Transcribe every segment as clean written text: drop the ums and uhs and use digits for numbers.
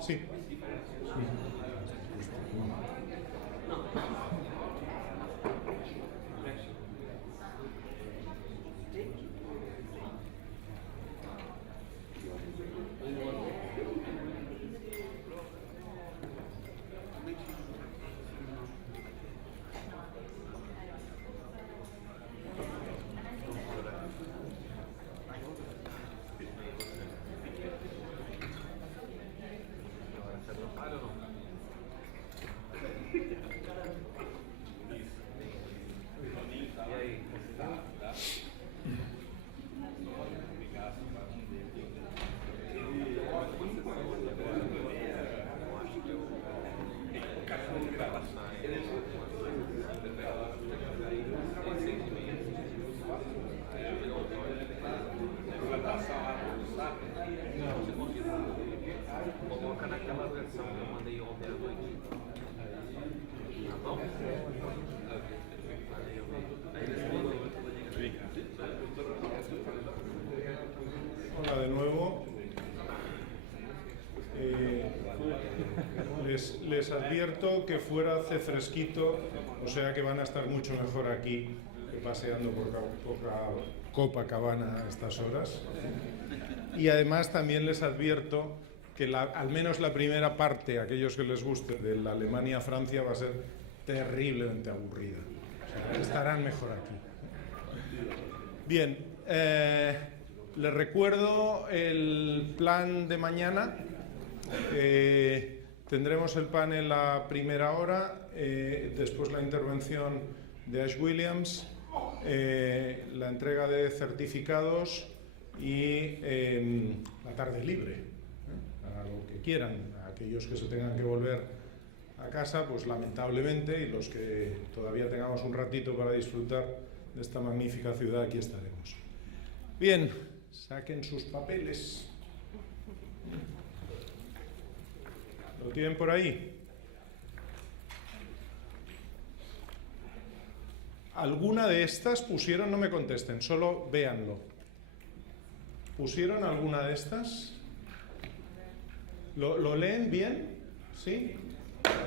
Sí. Coloca naquela versão que eu mandei ontem à noite. Tá bom? Aí respondem. Hola de nuevo. Les advierto que fuera hace fresquito, o sea que van a estar mucho mejor aquí que paseando por Copacabana a estas horas. Y además también les advierto que al menos la primera parte, aquellos que les guste, de la Alemania-Francia va a ser terriblemente aburrida. O sea, estarán mejor aquí. Bien, les recuerdo el plan de mañana. Tendremos el panel a primera hora, después la intervención de Ash Williams, la entrega de certificados y la tarde libre, a lo que quieran. Aquellos que se tengan que volver a casa, pues lamentablemente, y los que todavía tengamos un ratito para disfrutar de esta magnífica ciudad, aquí estaremos. Bien, saquen sus papeles. ¿Lo tienen por ahí? ¿Alguna de estas pusieron? No me contesten, solo véanlo. ¿Pusieron alguna de estas? ¿Lo leen bien? ¿Sí?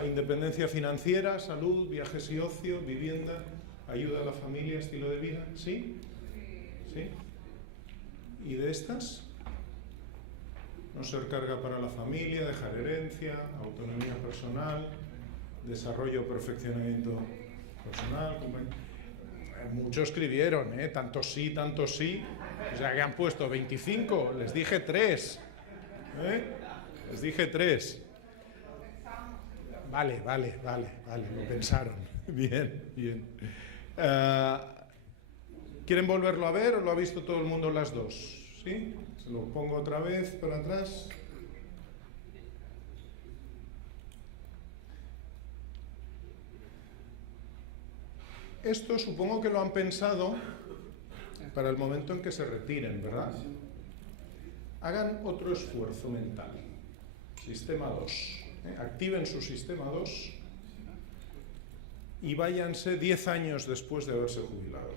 Independencia financiera, salud, viajes y ocio, vivienda, ayuda a la familia, estilo de vida. ¿Sí? ¿Sí? ¿Y de estas? No ser carga para la familia, dejar herencia, autonomía personal, desarrollo o perfeccionamiento personal. Muchos escribieron, tanto sí, o sea que han puesto 25, les dije 3. Les dije 3. Vale, lo pensaron. Bien. ¿Quieren volverlo a ver o lo ha visto todo el mundo las dos? ¿Sí? Se lo pongo otra vez para atrás. Esto supongo que lo han pensado para el momento en que se retiren, ¿verdad? Hagan otro esfuerzo mental. Sistema 2. Activen su sistema 2 y váyanse 10 años después de haberse jubilado.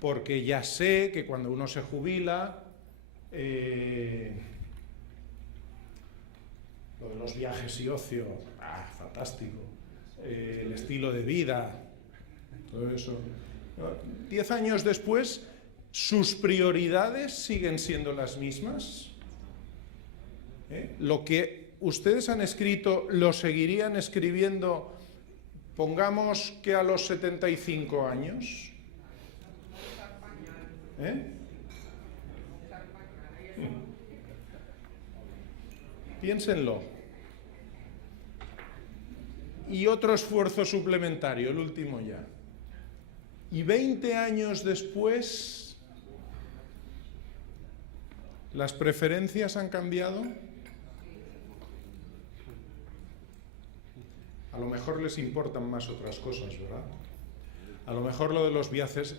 Porque ya sé que cuando uno se jubila, lo de los viajes y ocio, fantástico, el estilo de vida, todo eso. 10 años después, ¿sus prioridades siguen siendo las mismas? Lo que ustedes han escrito, ¿lo seguirían escribiendo, pongamos que a los 75 años? Piénsenlo. Y otro esfuerzo suplementario, el último ya. Y 20 años después, ¿las preferencias han cambiado? A lo mejor les importan más otras cosas, ¿verdad? A lo mejor lo de los viajes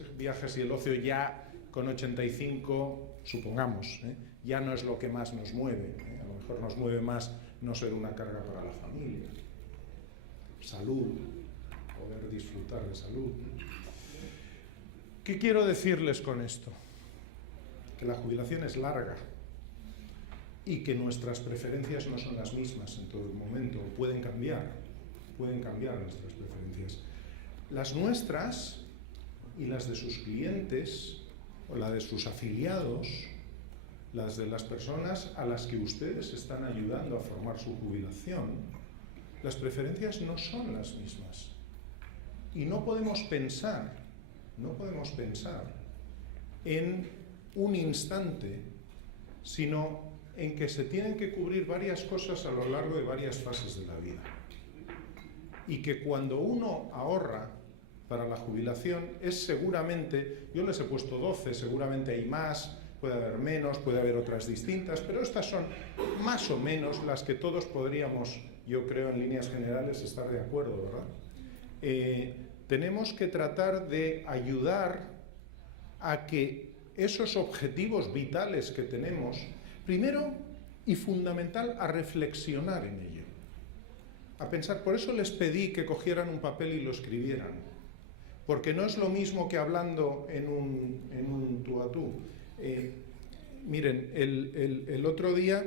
y el ocio ya con 85, supongamos, ya no es lo que más nos mueve. A lo mejor nos mueve más no ser una carga para la familia. Salud, poder disfrutar de salud. ¿Qué quiero decirles con esto? Que la jubilación es larga. y que nuestras preferencias no son las mismas en todo el momento, pueden cambiar nuestras preferencias. Las nuestras y las de sus clientes, o la de sus afiliados, las de las personas a las que ustedes están ayudando a formar su jubilación, las preferencias no son las mismas. Y no podemos pensar en un instante, sino en que se tienen que cubrir varias cosas a lo largo de varias fases de la vida. Y que cuando uno ahorra para la jubilación es seguramente, yo les he puesto 12, seguramente hay más, puede haber menos, puede haber otras distintas, pero estas son más o menos las que todos podríamos, yo creo, en líneas generales estar de acuerdo, ¿verdad? Tenemos que tratar de ayudar a que esos objetivos vitales que tenemos, primero y fundamental, a reflexionar en ello, a pensar. Por eso les pedí que cogieran un papel y lo escribieran, porque no es lo mismo que hablando en un tú a tú. Miren, el otro día,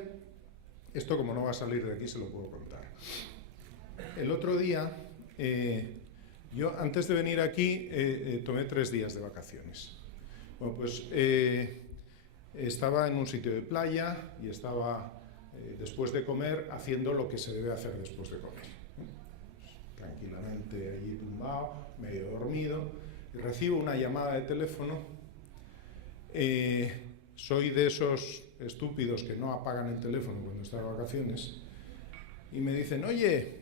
esto como no va a salir de aquí se lo puedo contar. El otro día, yo antes de venir aquí tomé 3 días de vacaciones. Bueno, pues estaba en un sitio de playa y estaba después de comer haciendo lo que se debe hacer después de comer. Tranquilamente allí tumbado, medio dormido, y recibo una llamada de teléfono. Soy de esos estúpidos que no apagan el teléfono cuando están de vacaciones, y me dicen: oye,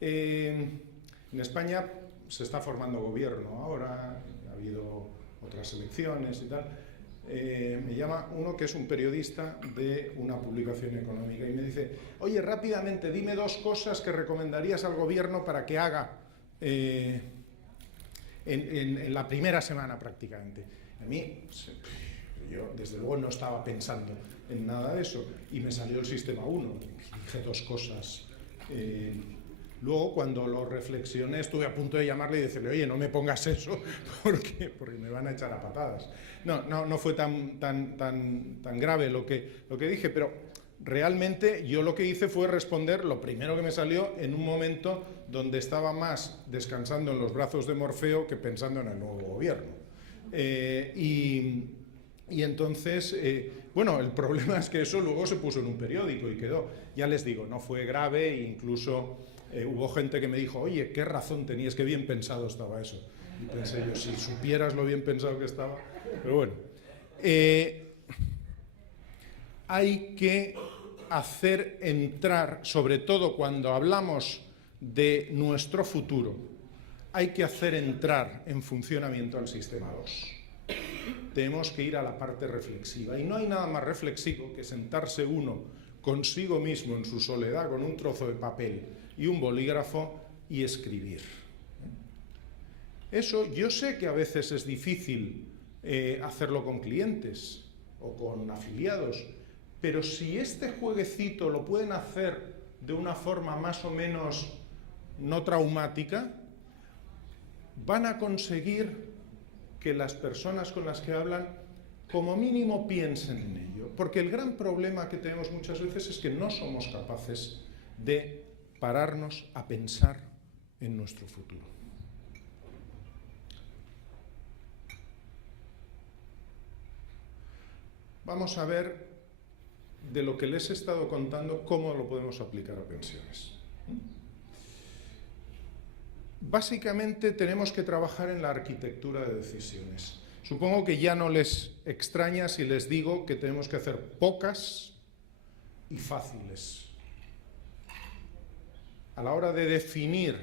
en España se está formando gobierno ahora, ha habido otras elecciones y tal. Me llama uno que es un periodista de una publicación económica y me dice: oye, rápidamente, dime 2 cosas que recomendarías al gobierno para que haga en la primera semana prácticamente. A mí, yo desde luego no estaba pensando en nada de eso y me salió el sistema 1, dije 2 cosas. Luego, cuando lo reflexioné, estuve a punto de llamarle y decirle: oye, no me pongas eso porque me van a echar a patadas. No fue tan grave lo que dije, pero realmente yo lo que hice fue responder lo primero que me salió en un momento donde estaba más descansando en los brazos de Morfeo que pensando en el nuevo gobierno. Y entonces, bueno, el problema es que eso luego se puso en un periódico y quedó. Ya les digo, no fue grave e incluso hubo gente que me dijo: oye, qué razón tenías, qué bien pensado estaba eso. Y pensé yo, si supieras lo bien pensado que estaba. Pero bueno, hay que hacer entrar, sobre todo cuando hablamos de nuestro futuro, hay que hacer entrar en funcionamiento al sistema 2. Tenemos que ir a la parte reflexiva. Y no hay nada más reflexivo que sentarse uno consigo mismo en su soledad con un trozo de papel y un bolígrafo y escribir. Eso yo sé que a veces es difícil hacerlo con clientes o con afiliados, pero si este jueguecito lo pueden hacer de una forma más o menos no traumática, van a conseguir que las personas con las que hablan como mínimo piensen en ello. Porque el gran problema que tenemos muchas veces es que no somos capaces de pararnos a pensar en nuestro futuro. Vamos a ver, de lo que les he estado contando, cómo lo podemos aplicar a pensiones. Básicamente tenemos que trabajar en la arquitectura de decisiones. Supongo que ya no les extraña si les digo que tenemos que hacer pocas y fáciles. A la hora de definir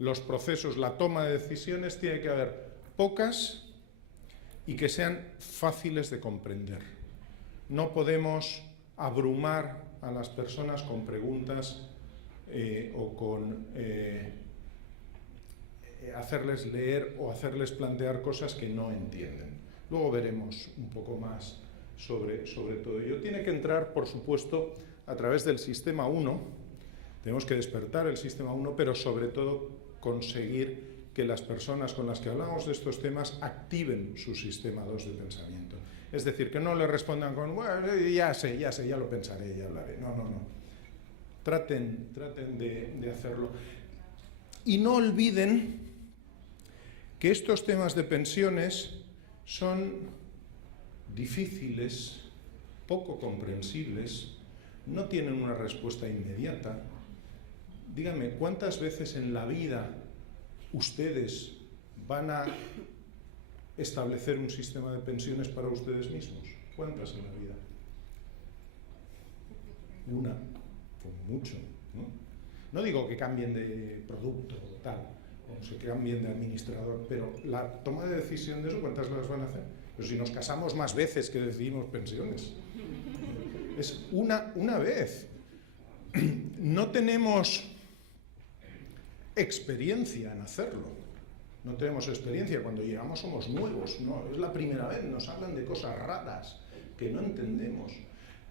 los procesos, la toma de decisiones, tiene que haber pocas y que sean fáciles de comprender. No podemos abrumar a las personas con preguntas o con hacerles leer o hacerles plantear cosas que no entienden. Luego veremos un poco más sobre todo ello. Tiene que entrar, por supuesto, a través del sistema 1. Tenemos que despertar el sistema 1, pero sobre todo conseguir que las personas con las que hablamos de estos temas activen su sistema 2 de pensamiento. Es decir, que no le respondan con, bueno, ya sé, ya lo pensaré, ya hablaré. No. Traten de hacerlo. Y no olviden que estos temas de pensiones son difíciles, poco comprensibles, no tienen una respuesta inmediata. Díganme, ¿cuántas veces en la vida ustedes van a establecer un sistema de pensiones para ustedes mismos? ¿Cuántas en la vida? Una, por mucho, ¿no? No digo que cambien de producto o tal, o se cambien de administrador, pero la toma de decisión de eso, ¿cuántas las van a hacer? Pero si nos casamos más veces que decidimos pensiones. Es una vez. No tenemos experiencia en hacerlo. No tenemos experiencia. Cuando llegamos somos nuevos. No, es la primera vez. Nos hablan de cosas raras que no entendemos.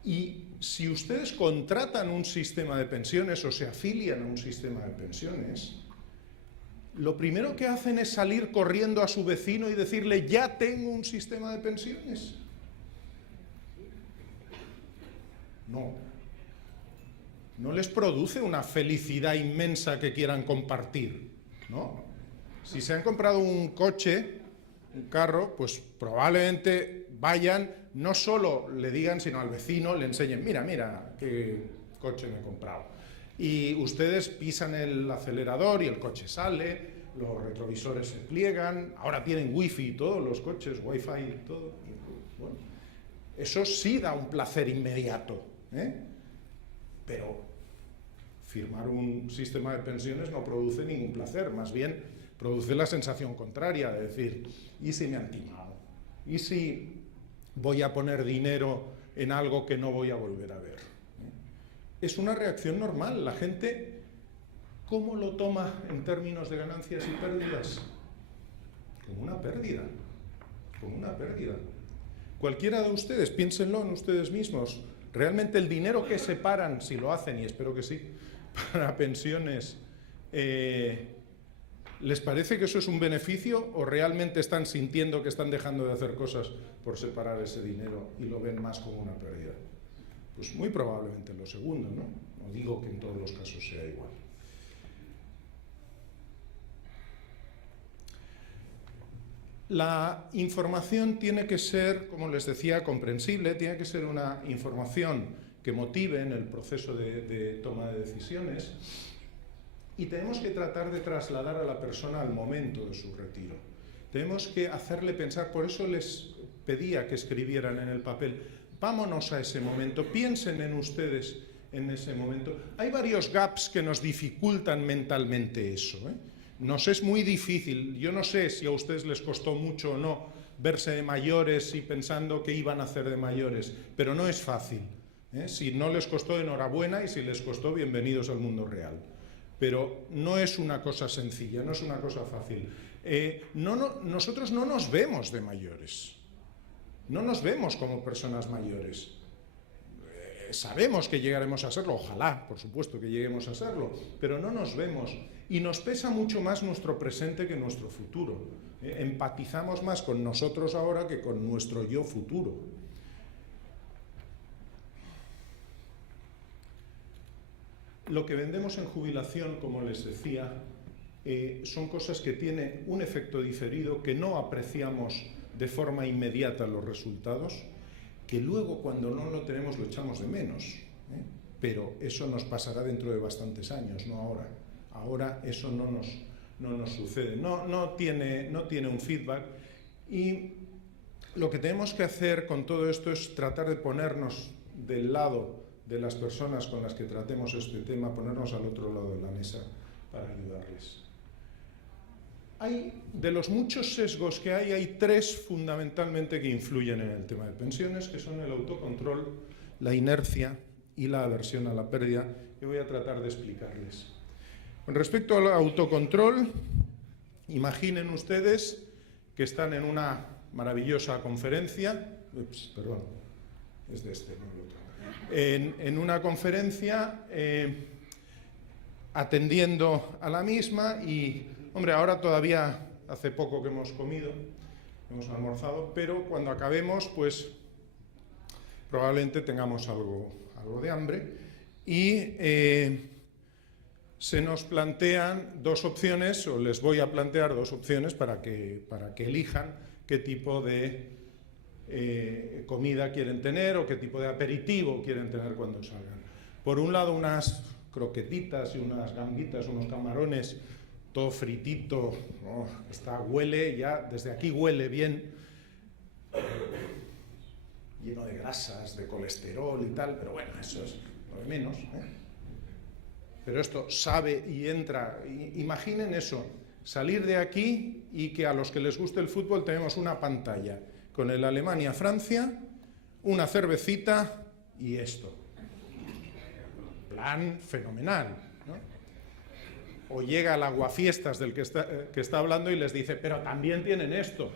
Y si ustedes contratan un sistema de pensiones o se afilian a un sistema de pensiones, lo primero que hacen es salir corriendo a su vecino y decirle, ya tengo un sistema de pensiones. No les produce una felicidad inmensa que quieran compartir, ¿no? Si se han comprado un coche, un carro, pues probablemente vayan, no solo le digan, sino al vecino le enseñen, mira, qué coche me he comprado. Y ustedes pisan el acelerador y el coche sale, los retrovisores se pliegan, ahora tienen wifi todos los coches, wifi y todo. Bueno, eso sí da un placer inmediato, ¿eh? Pero firmar un sistema de pensiones no produce ningún placer, más bien produce la sensación contraria, de decir, ¿y si me han timado? ¿Y si voy a poner dinero en algo que no voy a volver a ver? Es una reacción normal. La gente, ¿cómo lo toma en términos de ganancias y pérdidas? Como una pérdida. Como una pérdida. Cualquiera de ustedes, piénsenlo en ustedes mismos. Realmente el dinero que separan, si lo hacen, y espero que sí, para pensiones, ¿les parece que eso es un beneficio o realmente están sintiendo que están dejando de hacer cosas por separar ese dinero y lo ven más como una pérdida? Pues muy probablemente lo segundo, ¿no? No digo que en todos los casos sea igual. La información tiene que ser, como les decía, comprensible, tiene que ser una información que motive en el proceso de toma de decisiones y tenemos que tratar de trasladar a la persona al momento de su retiro. Tenemos que hacerle pensar, por eso les pedía que escribieran en el papel, vámonos a ese momento, piensen en ustedes en ese momento. Hay varios gaps que nos dificultan mentalmente eso, ¿eh? Nos es muy difícil, yo no sé si a ustedes les costó mucho o no verse de mayores y pensando qué iban a hacer de mayores, pero no es fácil, ¿eh? Si no les costó, enhorabuena, y si les costó, bienvenidos al mundo real. Pero no es una cosa sencilla, no es una cosa fácil. Nosotros no nos vemos de mayores, no nos vemos como personas mayores. Sabemos que llegaremos a serlo, ojalá, por supuesto que lleguemos a serlo, pero no nos vemos y nos pesa mucho más nuestro presente que nuestro futuro. Empatizamos más con nosotros ahora que con nuestro yo futuro. Lo que vendemos en jubilación, como les decía, son cosas que tienen un efecto diferido, que no apreciamos de forma inmediata los resultados, que luego cuando no lo tenemos lo echamos de menos, ¿eh? Pero eso nos pasará dentro de bastantes años, no ahora. Ahora eso no nos sucede, no tiene un feedback, y lo que tenemos que hacer con todo esto es tratar de ponernos del lado de las personas con las que tratemos este tema, ponernos al otro lado de la mesa para ayudarles. De los muchos sesgos que hay tres fundamentalmente que influyen en el tema de pensiones, que son el autocontrol, la inercia y la aversión a la pérdida, que voy a tratar de explicarles. Con respecto al autocontrol, imaginen ustedes que están en una maravillosa conferencia, perdón, es de este, no el otro, en una conferencia atendiendo a la misma, y Hombre, ahora todavía hace poco que hemos comido, hemos almorzado, pero cuando acabemos, pues probablemente tengamos algo de hambre y se nos plantean dos opciones, o les voy a plantear dos opciones para que elijan qué tipo de comida quieren tener o qué tipo de aperitivo quieren tener cuando salgan. Por un lado, unas croquetitas y unas gambitas, unos camarones, todo fritito, huele ya, desde aquí huele bien, lleno de grasas, de colesterol y tal, pero bueno, eso es lo de menos, ¿eh? Pero esto sabe y entra. Imaginen eso, salir de aquí y que a los que les guste el fútbol tenemos una pantalla con el Alemania-Francia, una cervecita y esto. Plan fenomenal, ¿no? O llega el aguafiestas del que está hablando y les dice, pero también tienen esto,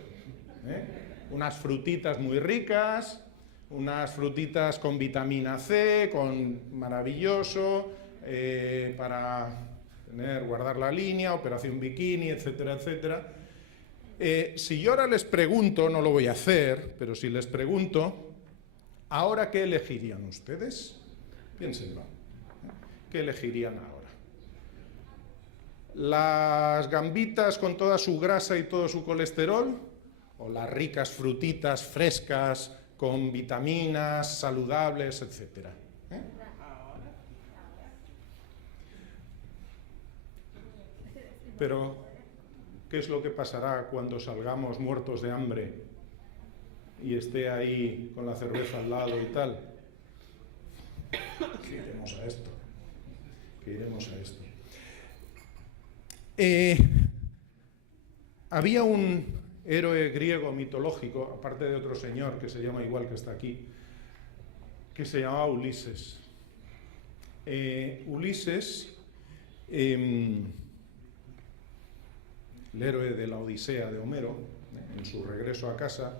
¿eh? Unas frutitas muy ricas, unas frutitas con vitamina C, con maravilloso, para guardar la línea, operación bikini, etcétera, etcétera. Si yo ahora les pregunto, no lo voy a hacer, pero si les pregunto, ¿ahora qué elegirían ustedes? Piénsenlo. ¿Qué elegirían ahora? ¿Las gambitas con toda su grasa y todo su colesterol? ¿O las ricas frutitas frescas con vitaminas, saludables, etcétera? Pero, ¿qué es lo que pasará cuando salgamos muertos de hambre y esté ahí con la cerveza al lado y tal? ¿Qué iremos a esto? ¿Qué iremos a esto? Había un héroe griego mitológico, aparte de otro señor que se llama igual que está aquí, que se llamaba Ulises. Ulises, el héroe de la Odisea de Homero, en su regreso a casa,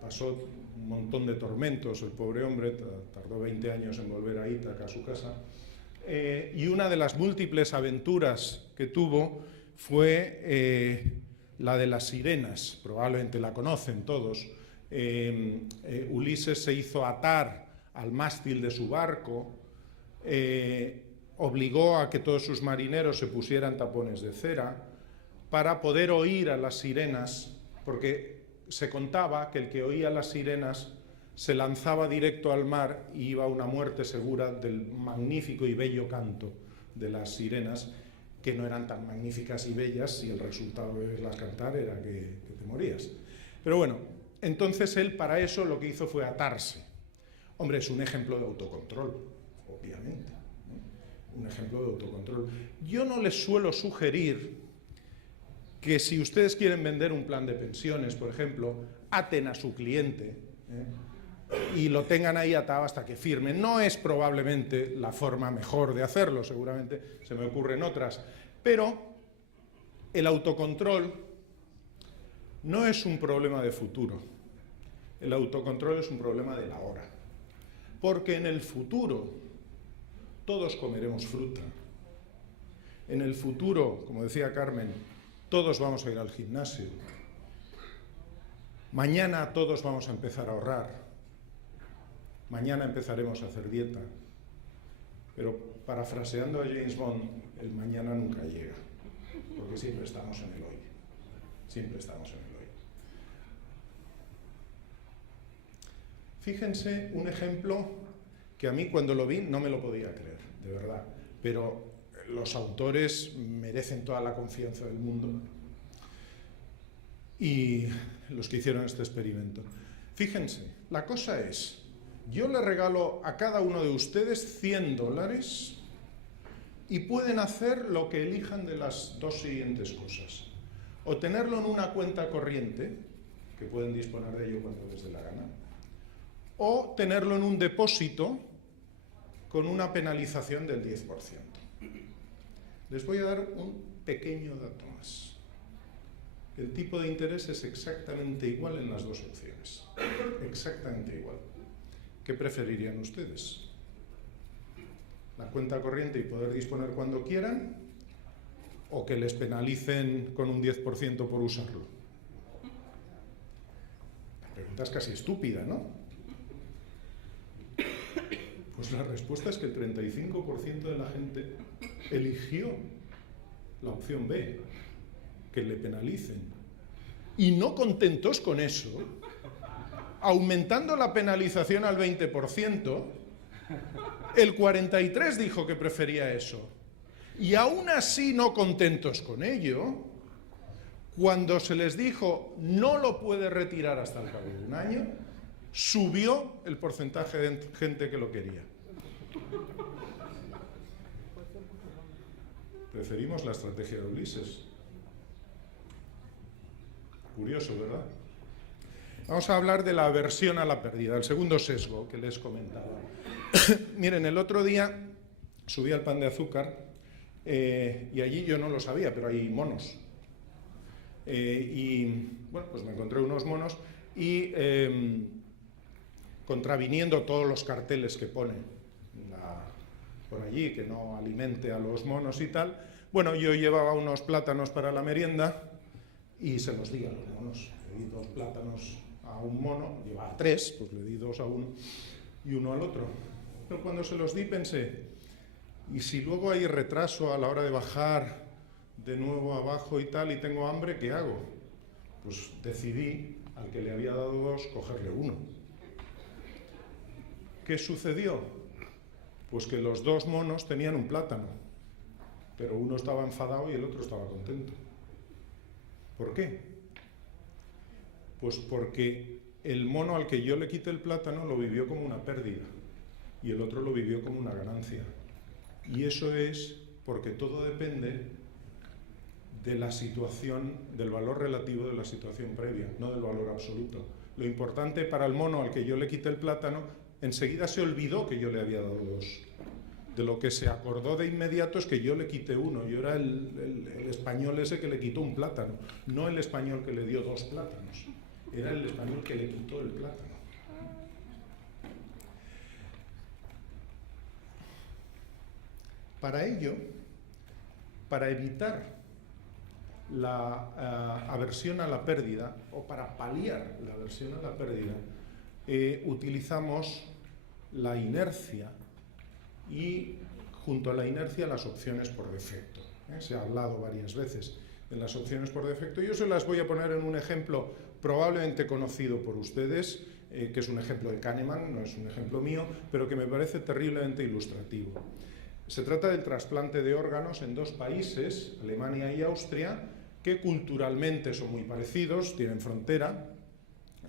pasó un montón de tormentos, el pobre hombre tardó 20 años en volver a Ítaca, a su casa, y una de las múltiples aventuras que tuvo fue la de las sirenas, probablemente la conocen todos. Ulises se hizo atar al mástil de su barco, obligó a que todos sus marineros se pusieran tapones de cera, para poder oír a las sirenas, porque se contaba que el que oía las sirenas se lanzaba directo al mar y iba a una muerte segura del magnífico y bello canto de las sirenas, que no eran tan magníficas y bellas si el resultado de oírlas cantar era que te morías. Pero bueno, entonces él para eso lo que hizo fue atarse. Hombre, es un ejemplo de autocontrol, obviamente, ¿no? Un ejemplo de autocontrol. Yo no les suelo sugerir que si ustedes quieren vender un plan de pensiones, por ejemplo, aten a su cliente y lo tengan ahí atado hasta que firme. No es probablemente la forma mejor de hacerlo, seguramente se me ocurren otras, pero el autocontrol no es un problema de futuro. El autocontrol es un problema de la hora. Porque en el futuro todos comeremos fruta. En el futuro, como decía Carmen, todos vamos a ir al gimnasio. Mañana todos vamos a empezar a ahorrar. Mañana empezaremos a hacer dieta. Pero parafraseando a James Bond, el mañana nunca llega. Porque siempre estamos en el hoy. Siempre estamos en el hoy. Fíjense un ejemplo que a mí cuando lo vi no me lo podía creer, de verdad. Pero los autores merecen toda la confianza del mundo y los que hicieron este experimento. Fíjense, la cosa es, yo le regalo a cada uno de ustedes $100 y pueden hacer lo que elijan de las dos siguientes cosas. O tenerlo en una cuenta corriente, que pueden disponer de ello cuando les dé la gana, o tenerlo en un depósito con una penalización del 10%. Les voy a dar un pequeño dato más. El tipo de interés es exactamente igual en las dos opciones. Exactamente igual. ¿Qué preferirían ustedes? ¿La cuenta corriente y poder disponer cuando quieran? o que les penalicen con un 10% por usarlo? La pregunta es casi estúpida, ¿no? Pues la respuesta es que el 35% de la gente eligió la opción B, que le penalicen. Y no contentos con eso, aumentando la penalización al 20%, el 43% dijo que prefería eso. Y aún así, no contentos con ello, cuando se les dijo no lo puede retirar hasta el cabo de un año, subió el porcentaje de gente que lo quería. Preferimos la estrategia de Ulises. Curioso, ¿verdad? Vamos a hablar de la aversión a la pérdida, el segundo sesgo que les comentaba. Miren, el otro día subí al Pan de Azúcar y allí yo no lo sabía, pero hay monos. Y bueno, pues me encontré unos monos y contraviniendo todos los carteles que ponen por allí, que no alimente a los monos y tal, bueno, yo llevaba unos plátanos para la merienda y se los di a los monos. Le di 2 plátanos a un mono, llevaba 3, pues le di 2 a uno y 1 al otro. Pero cuando se los di pensé, ¿y si luego hay retraso a la hora de bajar de nuevo abajo y tal y tengo hambre, qué hago? Pues decidí, al que le había dado 2, cogerle 1. ¿Qué sucedió? Pues que los 2 monos tenían un plátano, pero uno estaba enfadado y el otro estaba contento. ¿Por qué? Pues porque el mono al que yo le quité el plátano lo vivió como una pérdida y el otro lo vivió como una ganancia. Y eso es porque todo depende de la situación, del valor relativo de la situación previa, no del valor absoluto. Lo importante para el mono al que yo le quité el plátano, enseguida se olvidó que yo le había dado 2. De lo que se acordó de inmediato es que yo le quité 1. Yo era el español ese que le quitó un plátano, no el español que le dio 2 plátanos. Era el español que le quitó el plátano. Para ello, para evitar la aversión a la pérdida, o para paliar la aversión a la pérdida, utilizamos la inercia y junto a la inercia las opciones por defecto. Se ha hablado varias veces de las opciones por defecto. Yo se las voy a poner en un ejemplo probablemente conocido por ustedes, que es un ejemplo de Kahneman, no es un ejemplo mío, pero que me parece terriblemente ilustrativo. Se trata del trasplante de órganos en 2 países, Alemania y Austria, que culturalmente son muy parecidos, tienen frontera.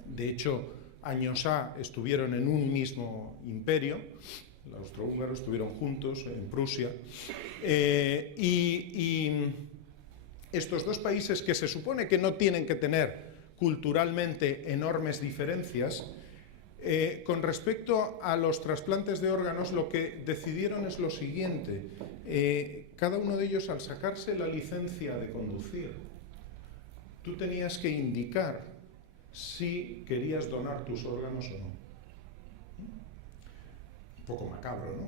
De hecho, años A estuvieron en un mismo imperio, los austrohúngaros estuvieron juntos en Prusia, y estos 2 países que se supone que no tienen que tener culturalmente enormes diferencias, con respecto a los trasplantes de órganos, lo que decidieron es lo siguiente. Cada uno de ellos, al sacarse la licencia de conducir, tú tenías que indicar si querías donar tus órganos o no. Un poco macabro, ¿no?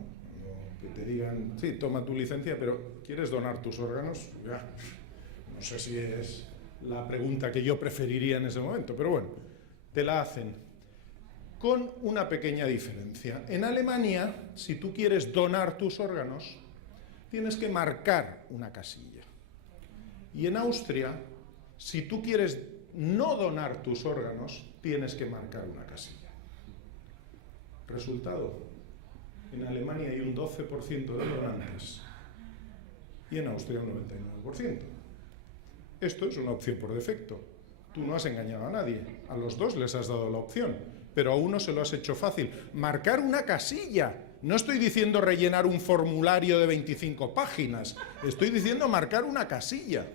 Que te digan, sí, toma tu licencia, pero ¿quieres donar tus órganos? Ya, no sé si es la pregunta que yo preferiría en ese momento, pero bueno, te la hacen. Con una pequeña diferencia. En Alemania, si tú quieres donar tus órganos, tienes que marcar una casilla. Y en Austria, si tú quieres no donar tus órganos, tienes que marcar una casilla. Resultado, en Alemania hay un 12% de donantes y en Austria un 99%. Esto es una opción por defecto. Tú no has engañado a nadie, a los 2 les has dado la opción. Pero a uno se lo has hecho fácil. Marcar una casilla. No estoy diciendo rellenar un formulario de 25 páginas. Estoy diciendo marcar una casilla.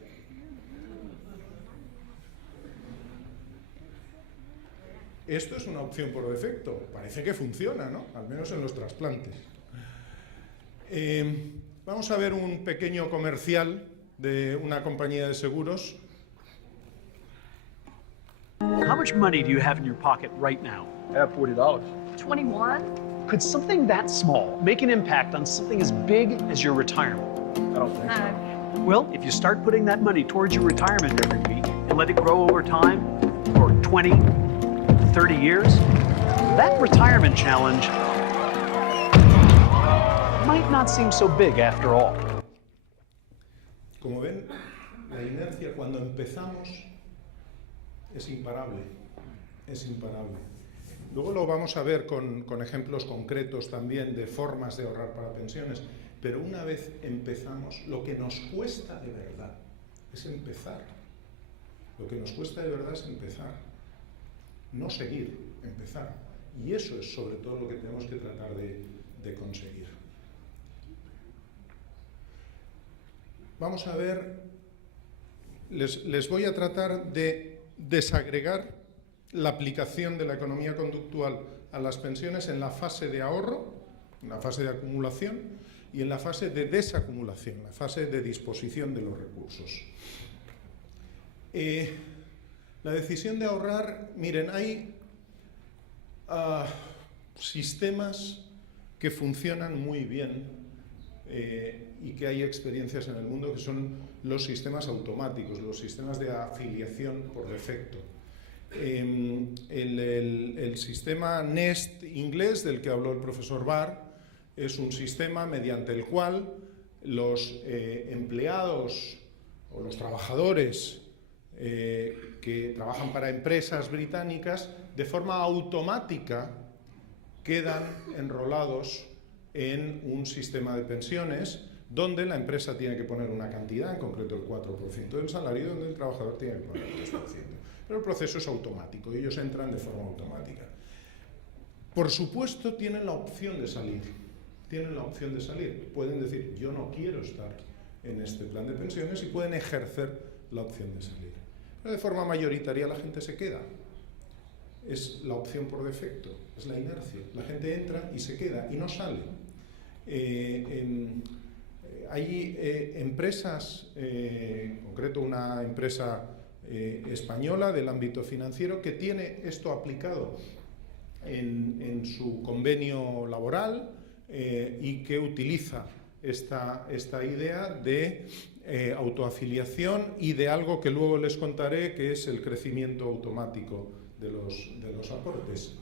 Esto es una opción por defecto. Parece que funciona, ¿no? Al menos en los trasplantes. Vamos a ver un pequeño comercial de una compañía de seguros. How much money do you have in your pocket right now? I have $40. 21? Could something that small make an impact on something as big as your retirement? I don't think so. Well, if you start putting that money towards your retirement every week and let it grow over time for 20, 30 years, that retirement challenge might not seem so big after all. Como ven, la inercia cuando empezamos es imparable, es imparable. Luego lo vamos a ver con ejemplos concretos también de formas de ahorrar para pensiones, pero una vez empezamos, lo que nos cuesta de verdad es empezar. Lo que nos cuesta de verdad es empezar, no seguir, empezar. Y eso es sobre todo lo que tenemos que tratar de conseguir. Vamos a ver, les voy a tratar de desagregar la aplicación de la economía conductual a las pensiones en la fase de ahorro, en la fase de acumulación y en la fase de desacumulación, la fase de disposición de los recursos. La decisión de ahorrar, miren, hay sistemas que funcionan muy bien y que hay experiencias en el mundo que son los sistemas automáticos, los sistemas de afiliación por defecto. El sistema NEST inglés, del que habló el profesor Barr, es un sistema mediante el cual los empleados o los trabajadores que trabajan para empresas británicas de forma automática quedan enrolados en un sistema de pensiones donde la empresa tiene que poner una cantidad, en concreto el 4% del salario, donde el trabajador tiene que poner el 3%. Pero el proceso es automático y ellos entran de forma automática. Por supuesto, tienen la opción de salir. Tienen la opción de salir. Pueden decir, yo no quiero estar en este plan de pensiones y pueden ejercer la opción de salir. Pero de forma mayoritaria la gente se queda. Es la opción por defecto, es la inercia. La gente entra y se queda y no sale. Hay empresas, en concreto una empresa española del ámbito financiero que tiene esto aplicado en su convenio laboral y que utiliza esta idea de autoafiliación y de algo que luego les contaré, que es el crecimiento automático de los aportes.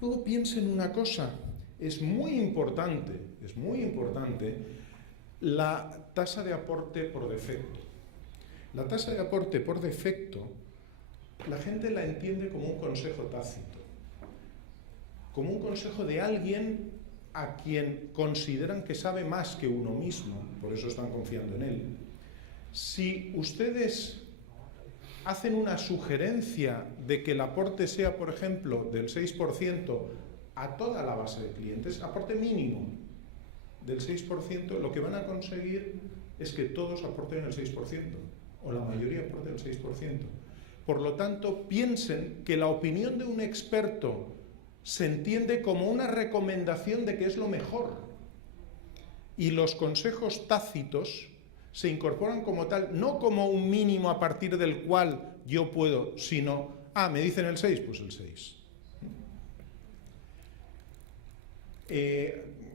Luego piensen una cosa, es muy importante la tasa de aporte por defecto. La tasa de aporte por defecto, la gente la entiende como un consejo tácito, como un consejo de alguien a quien consideran que sabe más que uno mismo, por eso están confiando en él. Si ustedes hacen una sugerencia de que el aporte sea, por ejemplo, del 6% a toda la base de clientes, aporte mínimo del 6%, lo que van a conseguir es que todos aporten el 6%, o la mayoría aporte el 6%. Por lo tanto, piensen que la opinión de un experto se entiende como una recomendación de que es lo mejor. Y los consejos tácitos se incorporan como tal, no como un mínimo a partir del cual yo puedo, sino, me dicen el 6, pues el 6.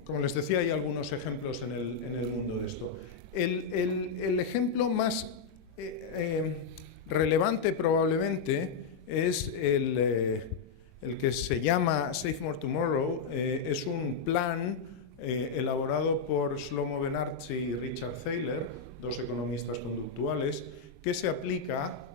Como les decía, hay algunos ejemplos en el mundo de esto. El ejemplo más relevante probablemente es el que se llama Save More Tomorrow. Es un plan elaborado por Shlomo Ben-Artzi y Richard Thaler, dos economistas conductuales, que se aplica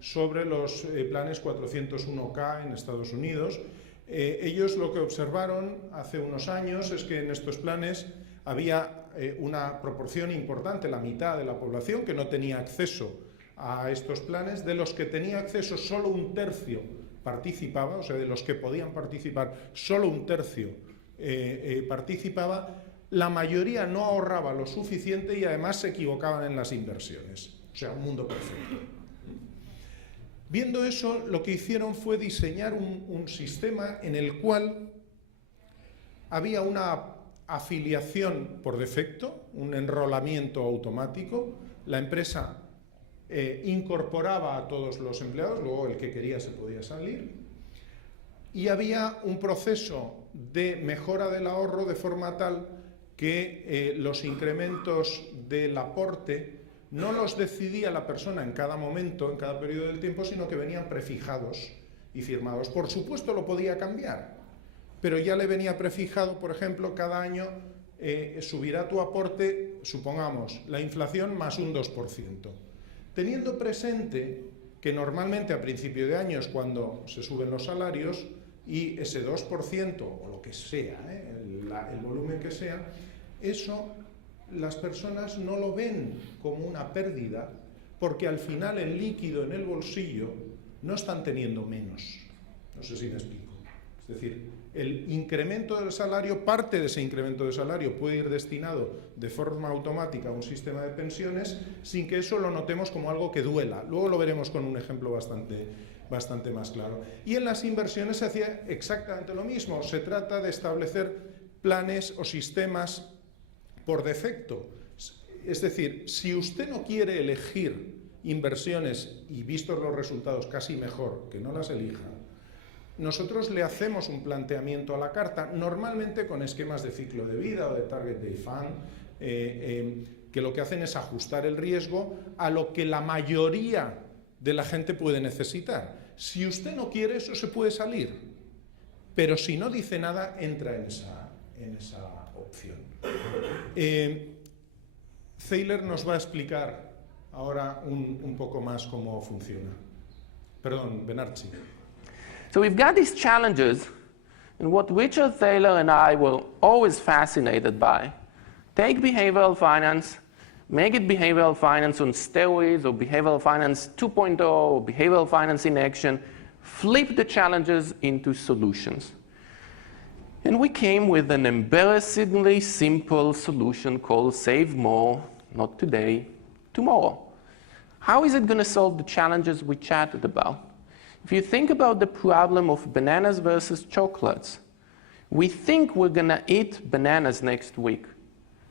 sobre los planes 401k en Estados Unidos. Ellos lo que observaron hace unos años es que en estos planes había una proporción importante, la mitad de la población, que no tenía acceso a estos planes. De los que tenía acceso, solo un tercio participaba, o sea, de los que podían participar, solo un tercio participaba. La mayoría no ahorraba lo suficiente y además se equivocaban en las inversiones. O sea, un mundo perfecto. Viendo eso, lo que hicieron fue diseñar un sistema en el cual había una afiliación por defecto, un enrolamiento automático. La empresa incorporaba a todos los empleados, luego el que quería se podía salir, y había un proceso de mejora del ahorro de forma tal que los incrementos del aporte no los decidía la persona en cada momento, en cada periodo del tiempo, sino que venían prefijados y firmados. Por supuesto lo podía cambiar, pero ya le venía prefijado, por ejemplo, cada año subirá tu aporte, supongamos, la inflación más un 2%. Teniendo presente que normalmente a principio de año es cuando se suben los salarios y ese 2%, o lo que sea, el volumen que sea, eso las personas no lo ven como una pérdida, porque al final el líquido en el bolsillo no están teniendo menos. No sé si me explico. Es decir, el incremento del salario, parte de ese incremento de salario puede ir destinado de forma automática a un sistema de pensiones sin que eso lo notemos como algo que duela. Luego lo veremos con un ejemplo bastante más claro. Y en las inversiones se hacía exactamente lo mismo. Se trata de establecer planes o sistemas por defecto. Es decir, si usted no quiere elegir inversiones y vistos los resultados casi mejor que no las elija, nosotros le hacemos un planteamiento a la carta, normalmente con esquemas de ciclo de vida o de target date fund, que lo que hacen es ajustar el riesgo a lo que la mayoría de la gente puede necesitar. Si usted no quiere, eso se puede salir, pero si no dice nada, entra en esa opción. Thaler nos va a explicar ahora un poco más cómo funciona. Perdón, Benarchi. So we've got these challenges, and what Richard Thaler and I were always fascinated by. Take behavioral finance, make it behavioral finance on steroids, or behavioral finance 2.0, or behavioral finance in action, flip the challenges into solutions. And we came with an embarrassingly simple solution called Save More, not today, tomorrow. How is it going to solve the challenges we chatted about? If you think about the problem of bananas versus chocolates, we think we're going to eat bananas next week.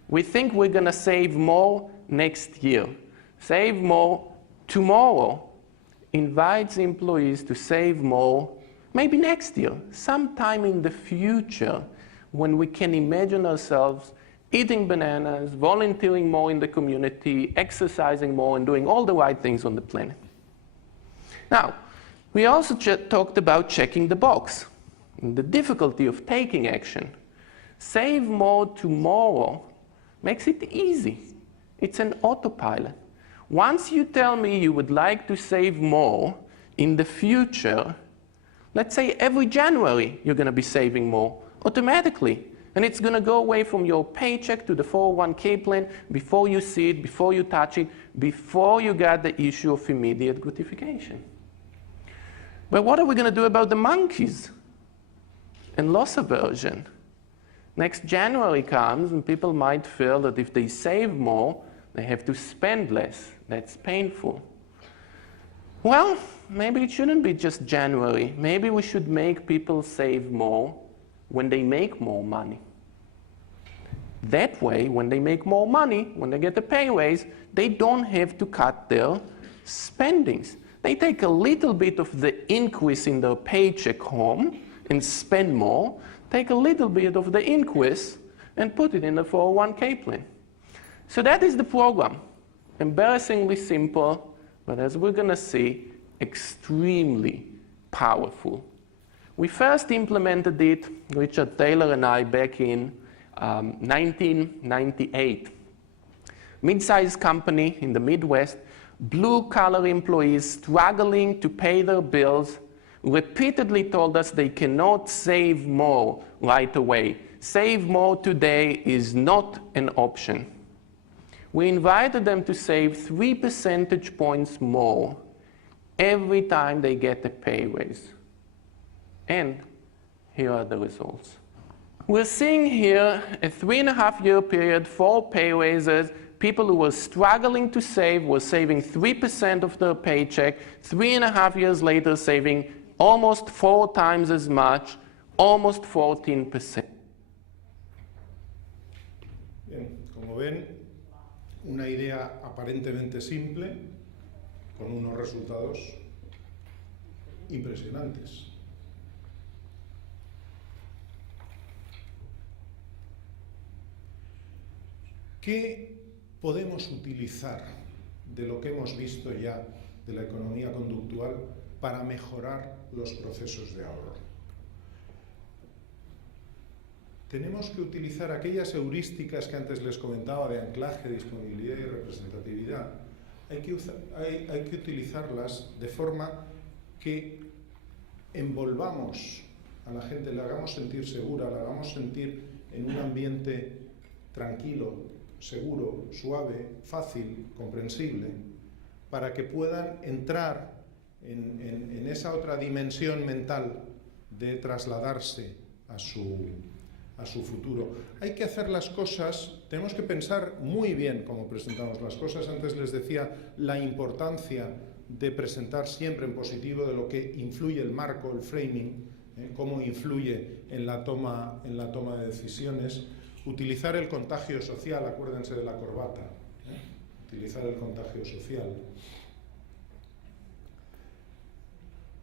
We think we're going to save more next year. Save more tomorrow invites employees to save more maybe next year, sometime in the future, when we can imagine ourselves eating bananas, volunteering more in the community, exercising more, and doing all the right things on the planet. Now, we also talked about checking the box, and the difficulty of taking action. Save more tomorrow makes it easy. It's an autopilot. Once you tell me you would like to save more in the future, let's say every January you're going to be saving more automatically. And it's going to go away from your paycheck to the 401k plan before you see it, before you touch it, before you get the issue of immediate gratification. But what are we going to do about the monkeys and loss aversion? Next January comes and people might feel that if they save more, they have to spend less. That's painful. Well, maybe it shouldn't be just January. Maybe we should make people save more when they make more money. That way, when they make more money, when they get a pay raise, they don't have to cut their spendings. They take a little bit of the increase in their paycheck home and spend more, take a little bit of the increase and put it in the 401k plan. So that is the program. Embarrassingly simple, but as we're going to see, extremely powerful. We first implemented it, Richard Thaler and I, back in 1998. Mid-sized company in the Midwest, blue-collar employees struggling to pay their bills, repeatedly told us they cannot save more right away. Save more today is not an option. We invited them to save 3 percentage points more every time they get a pay raise. And here are the results. We're seeing here a 3.5-year period, 4 pay raises. People who were struggling to save were saving 3% of their paycheck. 3.5 years later, saving almost 4 times as much, almost 14%. Bien, como ven, una idea aparentemente simple, con unos resultados impresionantes. ¿Qué podemos utilizar de lo que hemos visto ya de la economía conductual para mejorar los procesos de ahorro? Tenemos que utilizar aquellas heurísticas que antes les comentaba de anclaje, disponibilidad y representatividad. Hay que utilizarlas de forma que envolvamos a la gente, la hagamos sentir segura, la hagamos sentir en un ambiente tranquilo, seguro, suave, fácil, comprensible, para que puedan entrar en esa otra dimensión mental de trasladarse a su futuro. Hay que hacer las cosas, tenemos que pensar muy bien cómo presentamos las cosas. Antes les decía la importancia de presentar siempre en positivo de lo que influye el marco, el framing, cómo influye en la toma de decisiones. Utilizar el contagio social, acuérdense de la corbata, utilizar el contagio social.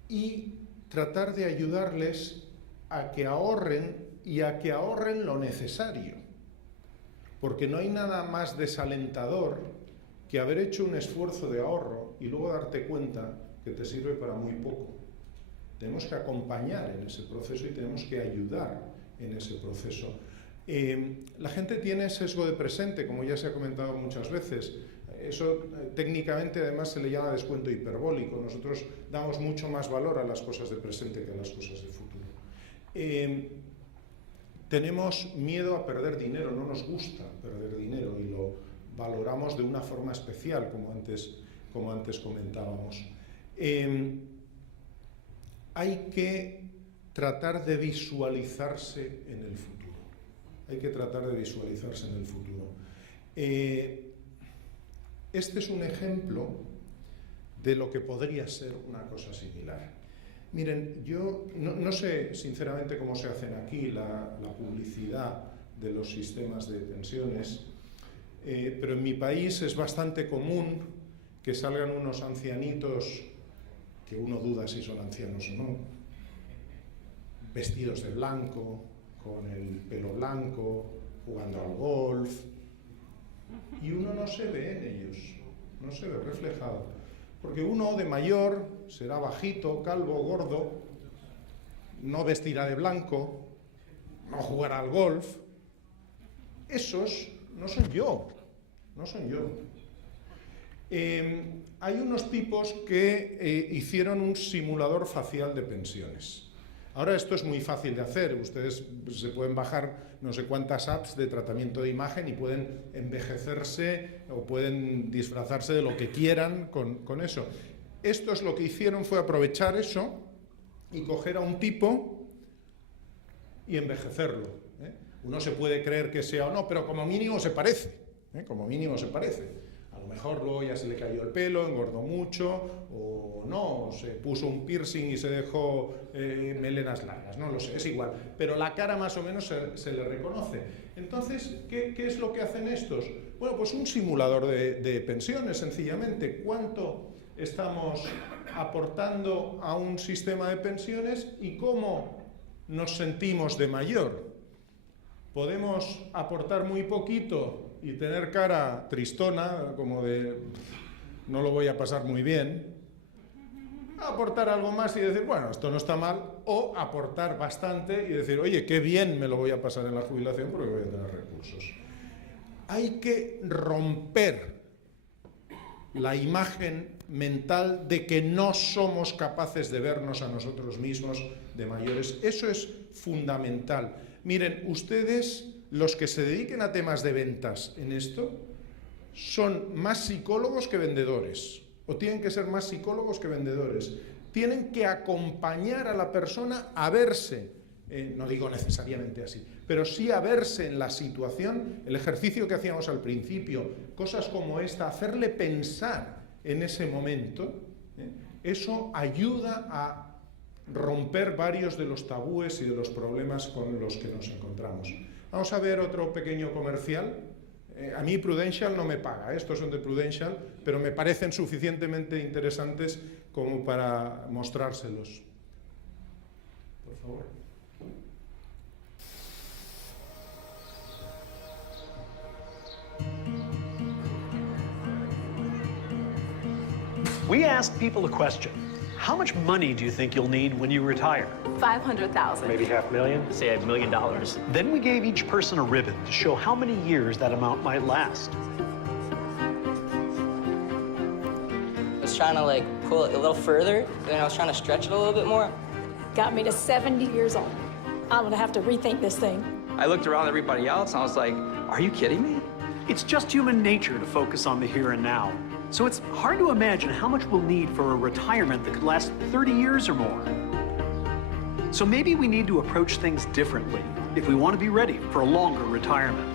Y tratar de ayudarles a que ahorren y a que ahorren lo necesario. Porque no hay nada más desalentador que haber hecho un esfuerzo de ahorro y luego darte cuenta que te sirve para muy poco. Tenemos que acompañar en ese proceso y tenemos que ayudar en ese proceso. La gente tiene sesgo de presente, como ya se ha comentado muchas veces. Eso técnicamente además se le llama descuento hiperbólico. Nosotros damos mucho más valor a las cosas de presente que a las cosas de futuro. Tenemos miedo a perder dinero, no nos gusta perder dinero y lo valoramos de una forma especial, como antes comentábamos. Hay que tratar de visualizarse en el futuro. Hay que tratar de visualizarse en el futuro. Este es un ejemplo de lo que podría ser una cosa similar. Miren, yo no sé sinceramente cómo se hacen aquí la publicidad de los sistemas de pensiones, pero en mi país es bastante común que salgan unos ancianitos, que uno duda si son ancianos o no, vestidos de blanco, con el pelo blanco, jugando al golf, y uno no se ve en ellos, no se ve reflejado, porque uno de mayor será bajito, calvo, gordo, no vestirá de blanco, no jugará al golf. Esos no son yo, no son yo. Hay unos tipos que hicieron un simulador facial de pensiones. Ahora esto es muy fácil de hacer, ustedes se pueden bajar no sé cuántas apps de tratamiento de imagen y pueden envejecerse o pueden disfrazarse de lo que quieran con eso. Estos lo que hicieron fue aprovechar eso y coger a un tipo y envejecerlo. Uno se puede creer que sea o no, pero como mínimo se parece, como mínimo se parece. A lo mejor luego ya se le cayó el pelo, engordó mucho, o no, se puso un piercing y se dejó melenas largas, no lo sé, es igual. Pero la cara más o menos se le reconoce. Entonces, ¿qué es lo que hacen estos? Bueno, pues un simulador de pensiones, sencillamente. ¿Cuánto estamos aportando a un sistema de pensiones y cómo nos sentimos de mayor? Podemos aportar muy poquito y tener cara tristona, como de no lo voy a pasar muy bien, aportar algo más y decir, bueno, esto no está mal, o aportar bastante y decir, oye, qué bien me lo voy a pasar en la jubilación porque voy a tener recursos. Hay que romper la imagen mental de que no somos capaces de vernos a nosotros mismos de mayores. Eso es fundamental. Miren, ustedes, los que se dediquen a temas de ventas en esto, son más psicólogos que vendedores, o tienen que ser más psicólogos que vendedores. Tienen que acompañar a la persona a verse, no digo necesariamente así, pero sí a verse en la situación, el ejercicio que hacíamos al principio, cosas como esta, hacerle pensar en ese momento, eso ayuda a romper varios de los tabúes y de los problemas con los que nos encontramos. Vamos a ver otro pequeño comercial. A mí Prudential no me paga, estos son de Prudential, pero me parecen suficientemente interesantes como para mostrárselos. Por favor. ask people a question. How much money do you think you'll need when you retire? 500,000. Maybe $500,000? Say $1 million. Then we gave each person a ribbon to show how many years that amount might last. I was trying to like pull it a little further, and I was trying to stretch it a little bit more. Got me to 70 years old. I'm gonna have to rethink this thing. I looked around at everybody else and I was like, are you kidding me? It's just human nature to focus on the here and now. So it's hard to imagine how much we'll need for a retirement that could last 30 years or more. So maybe we need to approach things differently if we want to be ready for a longer retirement.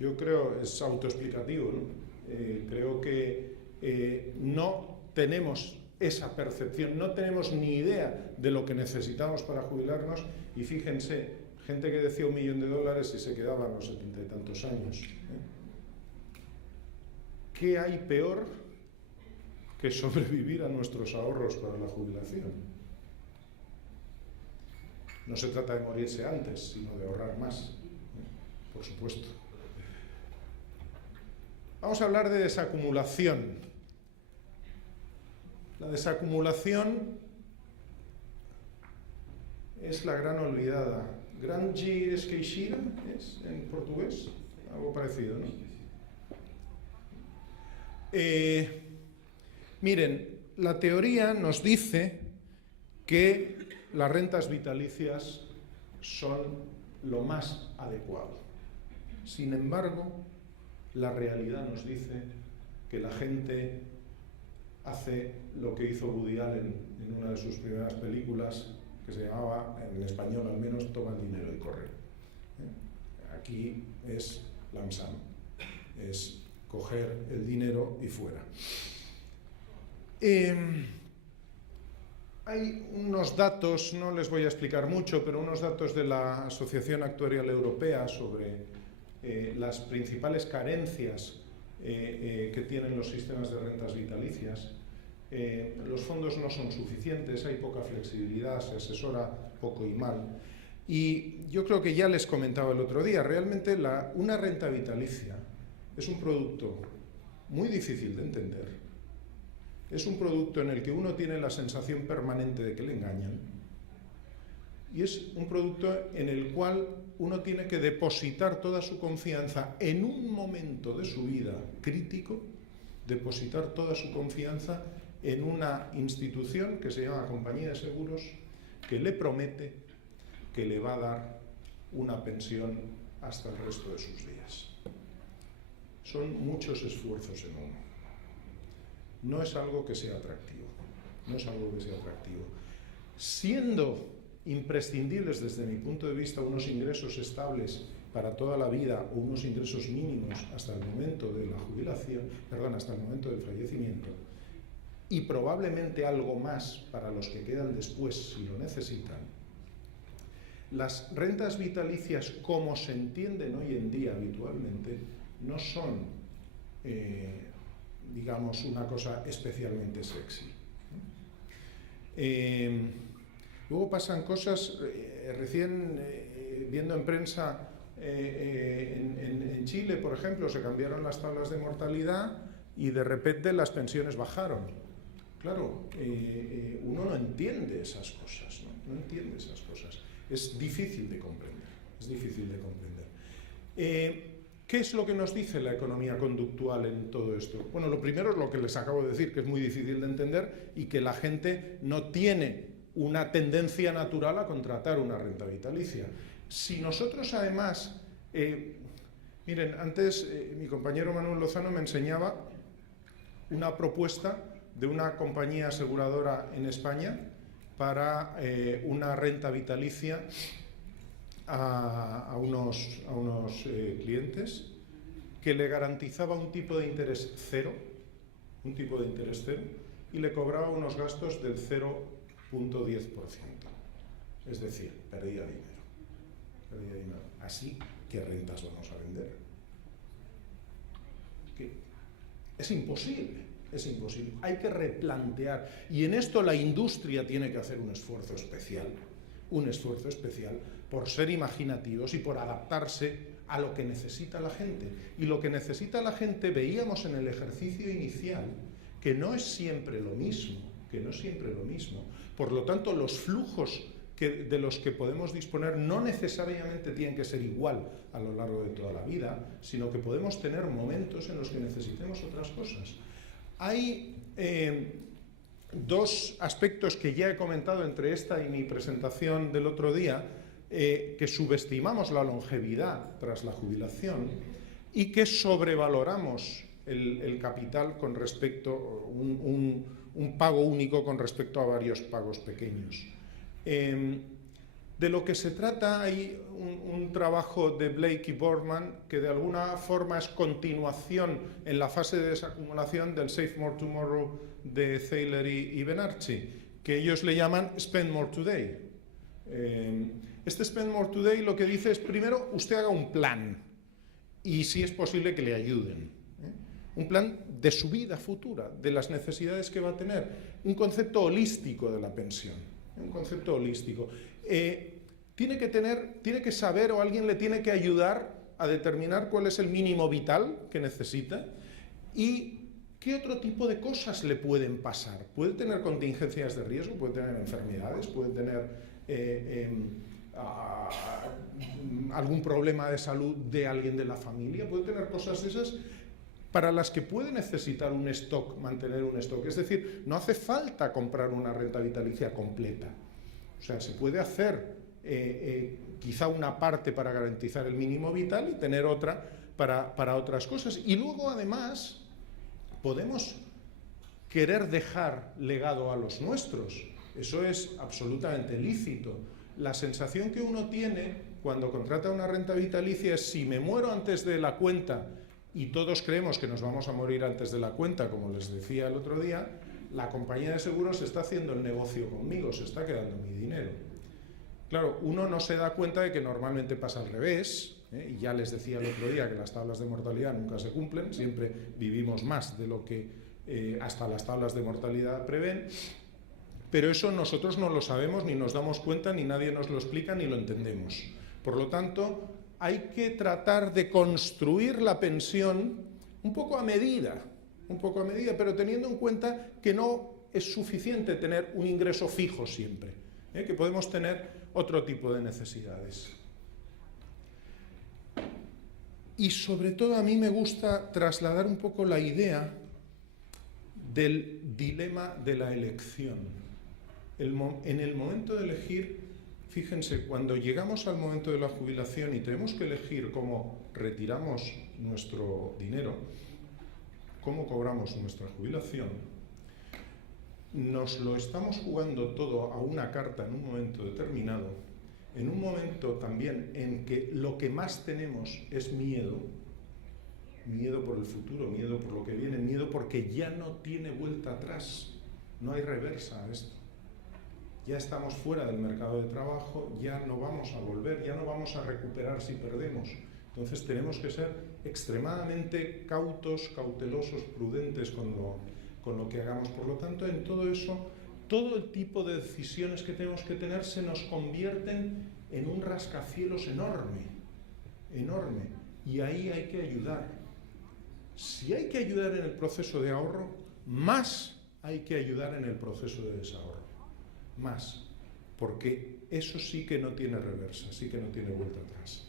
Yo creo, es autoexplicativo, ¿no? Creo que no tenemos esa percepción, no tenemos ni idea de lo que necesitamos para jubilarnos, y fíjense, gente que decía $1 millón y se quedaba a los 70 y tantos años. ¿Qué hay peor que sobrevivir a nuestros ahorros para la jubilación? No se trata de morirse antes, sino de ahorrar más, por supuesto. Vamos a hablar de desacumulación. La desacumulación es la gran olvidada. Grande esqueixida, ¿es en portugués? Algo parecido, ¿no? Miren, la teoría nos dice que las rentas vitalicias son lo más adecuado. Sin embargo, la realidad nos dice que la gente hace lo que hizo Woody Allen en una de sus primeras películas, que se llamaba, en español al menos, Toma el dinero y corre. Aquí es lump sum, es coger el dinero y fuera. Hay unos datos, no les voy a explicar mucho, pero unos datos de la Asociación Actuarial Europea sobre las principales carencias que tienen los sistemas de rentas vitalicias. Los fondos no son suficientes, hay poca flexibilidad, se asesora poco y mal. Y yo creo que ya les comentaba el otro día, realmente una renta vitalicia es un producto muy difícil de entender. Es un producto en el que uno tiene la sensación permanente de que le engañan. Y es un producto en el cual uno tiene que depositar toda su confianza en un momento de su vida crítico, depositar toda su confianza en una institución que se llama compañía de seguros, que le promete que le va a dar una pensión hasta el resto de sus días. Son muchos esfuerzos en uno. No es algo que sea atractivo. No es algo que sea atractivo. Siendo imprescindibles desde mi punto de vista unos ingresos estables para toda la vida o unos ingresos mínimos hasta el momento de la jubilación, hasta el momento del fallecimiento, y probablemente algo más para los que quedan después si lo necesitan, las rentas vitalicias como se entienden hoy en día habitualmente no son, digamos, una cosa especialmente sexy. Luego pasan cosas, recién viendo en prensa, en Chile, por ejemplo, se cambiaron las tablas de mortalidad y de repente las pensiones bajaron. Claro, uno no entiende esas cosas, ¿no? No entiende esas cosas. Es difícil de comprender, es difícil de comprender. ¿Qué es lo que nos dice la economía conductual en todo esto? Bueno, lo primero es lo que les acabo de decir, que es muy difícil de entender y que la gente no tiene una tendencia natural a contratar una renta vitalicia. Si nosotros además, miren, antes mi compañero Manuel Lozano me enseñaba una propuesta de una compañía aseguradora en España para una renta vitalicia a unos clientes que le garantizaba un tipo de interés cero, y le cobraba unos gastos del 0,10%. Es decir, perdía dinero. Así, ¿qué rentas vamos a vender? Es imposible. Hay que replantear. Y en esto la industria tiene que hacer un esfuerzo especial. un esfuerzo especial por ser imaginativos y por adaptarse a lo que necesita la gente. Y lo que necesita la gente, veíamos en el ejercicio inicial, que no es siempre lo mismo, Por lo tanto, los flujos de los que podemos disponer no necesariamente tienen que ser igual a lo largo de toda la vida, sino que podemos tener momentos en los que necesitemos otras cosas. Hay dos aspectos que ya he comentado entre esta y mi presentación del otro día, que subestimamos la longevidad tras la jubilación y que sobrevaloramos el capital con respecto a un pago único con respecto a varios pagos pequeños. De lo que se trata, hay un trabajo de Blake y Boardman que de alguna forma es continuación en la fase de desacumulación del Save More Tomorrow de Thaler y Benarci, que ellos le llaman Spend More Today. Este Spend More Today lo que dice es, primero, usted haga un plan y si es posible que le ayuden. Un plan de su vida futura, de las necesidades que va a tener, un concepto holístico de la pensión. Un concepto holístico. Tiene que saber, o alguien le tiene que ayudar a determinar cuál es el mínimo vital que necesita y qué otro tipo de cosas le pueden pasar. Puede tener contingencias de riesgo, puede tener enfermedades, puede tener algún problema de salud de alguien de la familia, puede tener cosas de esas para las que puede necesitar un stock, mantener un stock. Es decir, no hace falta comprar una renta vitalicia completa. O sea, se puede hacer quizá una parte para garantizar el mínimo vital y tener otra para otras cosas. Y luego, además, podemos querer dejar legado a los nuestros. Eso es absolutamente lícito. La sensación que uno tiene cuando contrata una renta vitalicia es, si me muero antes de la cuenta, y todos creemos que nos vamos a morir antes de la cuenta, como les decía el otro día, la compañía de seguros está haciendo el negocio conmigo, se está quedando mi dinero. Claro, uno no se da cuenta de que normalmente pasa al revés, y ya les decía el otro día que las tablas de mortalidad nunca se cumplen, siempre vivimos más de lo que hasta las tablas de mortalidad prevén, pero eso nosotros no lo sabemos, ni nos damos cuenta, ni nadie nos lo explica, ni lo entendemos. Por lo tanto, hay que tratar de construir la pensión un poco a medida, pero teniendo en cuenta que no es suficiente tener un ingreso fijo siempre, que podemos tener otro tipo de necesidades. Y sobre todo a mí me gusta trasladar un poco la idea del dilema de la elección. En el momento de elegir, fíjense, cuando llegamos al momento de la jubilación y tenemos que elegir cómo retiramos nuestro dinero, cómo cobramos nuestra jubilación, nos lo estamos jugando todo a una carta en un momento determinado, en un momento también en que lo que más tenemos es miedo, miedo por el futuro, miedo por lo que viene, miedo porque ya no tiene vuelta atrás, no hay reversa a esto. Ya estamos fuera del mercado de trabajo, ya no vamos a volver, ya no vamos a recuperar si perdemos. Entonces tenemos que ser extremadamente cautos, cautelosos, prudentes con lo que hagamos. Por lo tanto, en todo eso, todo el tipo de decisiones que tenemos que tener se nos convierten en un rascacielos enorme, enorme. Y ahí hay que ayudar. Si hay que ayudar en el proceso de ahorro, más hay que ayudar en el proceso de desahorro. Más, porque eso sí que no tiene reversa, sí que no tiene vuelta atrás.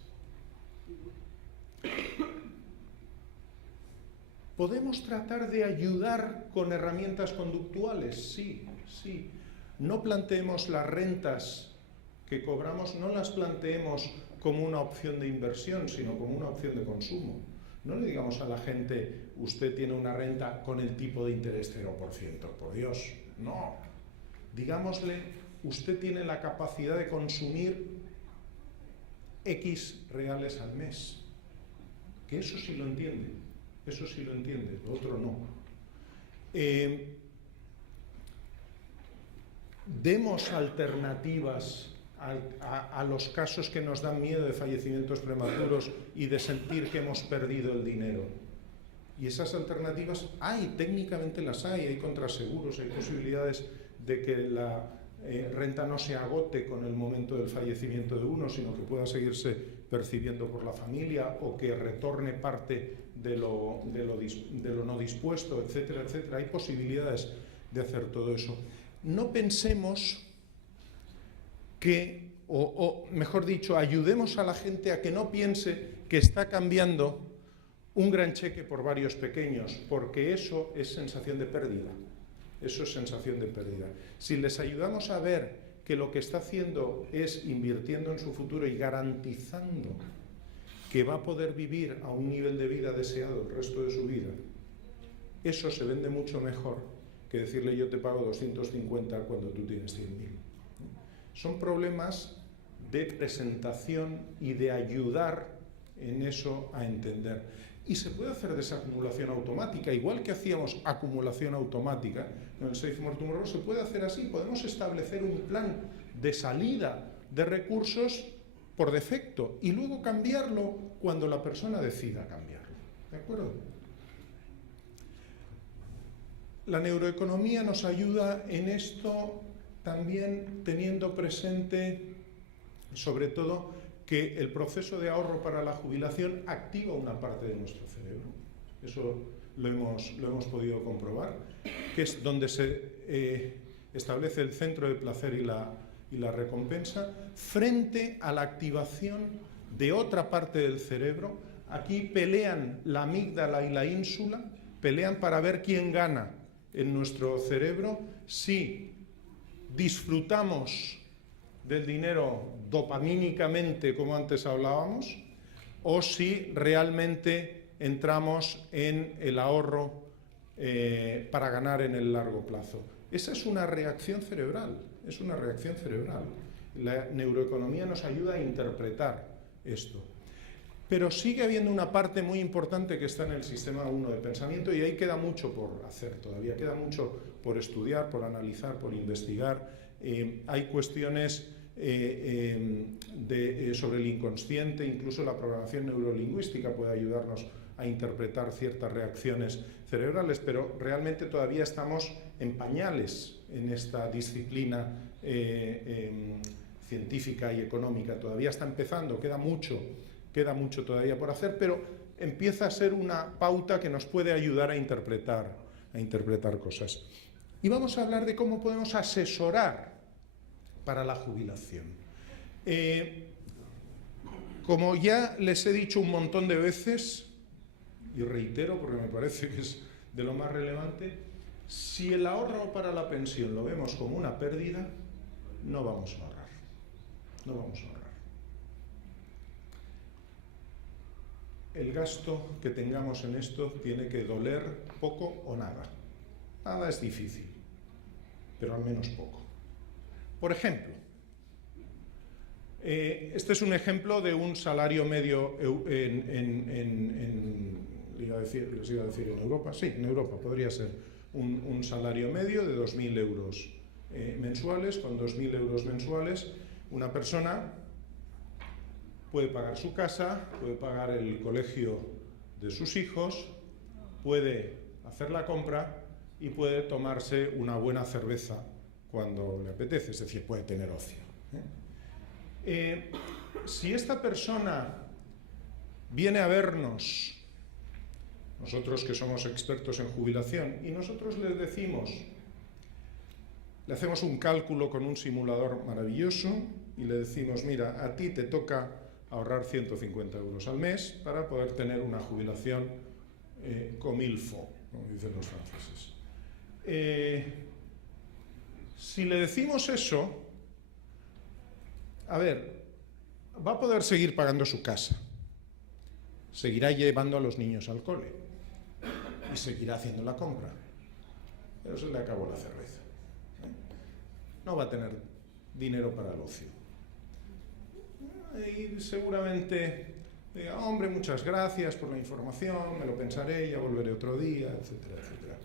¿Podemos tratar de ayudar con herramientas conductuales? Sí, sí. No planteemos las rentas que cobramos, no las planteemos como una opción de inversión, sino como una opción de consumo. No le digamos a la gente, usted tiene una renta con el tipo de interés 0%, por Dios, no. Digámosle, usted tiene la capacidad de consumir X reales al mes. Que eso sí lo entiende, lo otro no. Demos alternativas a los casos que nos dan miedo de fallecimientos prematuros y de sentir que hemos perdido el dinero. Y esas alternativas hay, técnicamente las hay contraseguros, hay posibilidades de que renta no se agote con el momento del fallecimiento de uno, sino que pueda seguirse percibiendo por la familia, o que retorne parte de lo no dispuesto, etcétera, etcétera. Hay posibilidades de hacer todo eso. No pensemos que, o mejor dicho, ayudemos a la gente a que no piense que está cambiando un gran cheque por varios pequeños, porque eso es sensación de pérdida. Eso es sensación de pérdida. Si les ayudamos a ver que lo que está haciendo es invirtiendo en su futuro y garantizando que va a poder vivir a un nivel de vida deseado el resto de su vida, eso se vende mucho mejor que decirle yo te pago 250 cuando tú tienes 100.000. Son problemas de presentación y de ayudar en eso a entender. Y se puede hacer desacumulación automática, igual que hacíamos acumulación automática en el Save More Tomorrow, se puede hacer así. Podemos establecer un plan de salida de recursos por defecto y luego cambiarlo cuando la persona decida cambiarlo. ¿De acuerdo? La neuroeconomía nos ayuda en esto también teniendo presente, sobre todo, que el proceso de ahorro para la jubilación activa una parte de nuestro cerebro. Eso lo hemos podido comprobar, que es donde se establece el centro de placer y la recompensa, frente a la activación de otra parte del cerebro. Aquí pelean la amígdala y la ínsula, pelean para ver quién gana en nuestro cerebro, si disfrutamos del dinero dopamínicamente, como antes hablábamos, o si realmente entramos en el ahorro para ganar en el largo plazo. Esa es una reacción cerebral, es una reacción cerebral. La neuroeconomía nos ayuda a interpretar esto. Pero sigue habiendo una parte muy importante que está en el sistema 1 de pensamiento, y ahí queda mucho por hacer todavía, queda mucho por estudiar, por analizar, por investigar. Hay cuestiones sobre el inconsciente, incluso la programación neurolingüística puede ayudarnos a interpretar ciertas reacciones cerebrales, pero realmente todavía estamos en pañales en esta disciplina científica y económica. Todavía está empezando, queda mucho todavía por hacer, pero empieza a ser una pauta que nos puede ayudar a interpretar cosas. Y vamos a hablar de cómo podemos asesorar para la jubilación. Como ya les he dicho un montón de veces, y reitero porque me parece que es de lo más relevante, si el ahorro para la pensión lo vemos como una pérdida, no vamos a ahorrar. No vamos a ahorrar. El gasto que tengamos en esto tiene que doler poco o nada. Nada es difícil, pero al menos poco. Por ejemplo, este es un ejemplo de un salario medio les iba a decir en Europa. Sí, en Europa podría ser un salario medio de 2.000 euros mensuales. Con 2.000 euros mensuales, una persona puede pagar su casa, puede pagar el colegio de sus hijos, puede hacer la compra y puede tomarse una buena cerveza cuando le apetece, es decir, puede tener ocio. Si esta persona viene a vernos, nosotros que somos expertos en jubilación, y nosotros les decimos, le hacemos un cálculo con un simulador maravilloso y le decimos, mira, a ti te toca ahorrar 150 euros al mes para poder tener una jubilación comme il faut, como dicen los franceses. Si le decimos eso, a ver, va a poder seguir pagando su casa, seguirá llevando a los niños al cole y seguirá haciendo la compra, pero se le acabó la cerveza. No va a tener dinero para el ocio. Y seguramente diga, hombre, muchas gracias por la información, me lo pensaré, ya volveré otro día, etcétera, etcétera.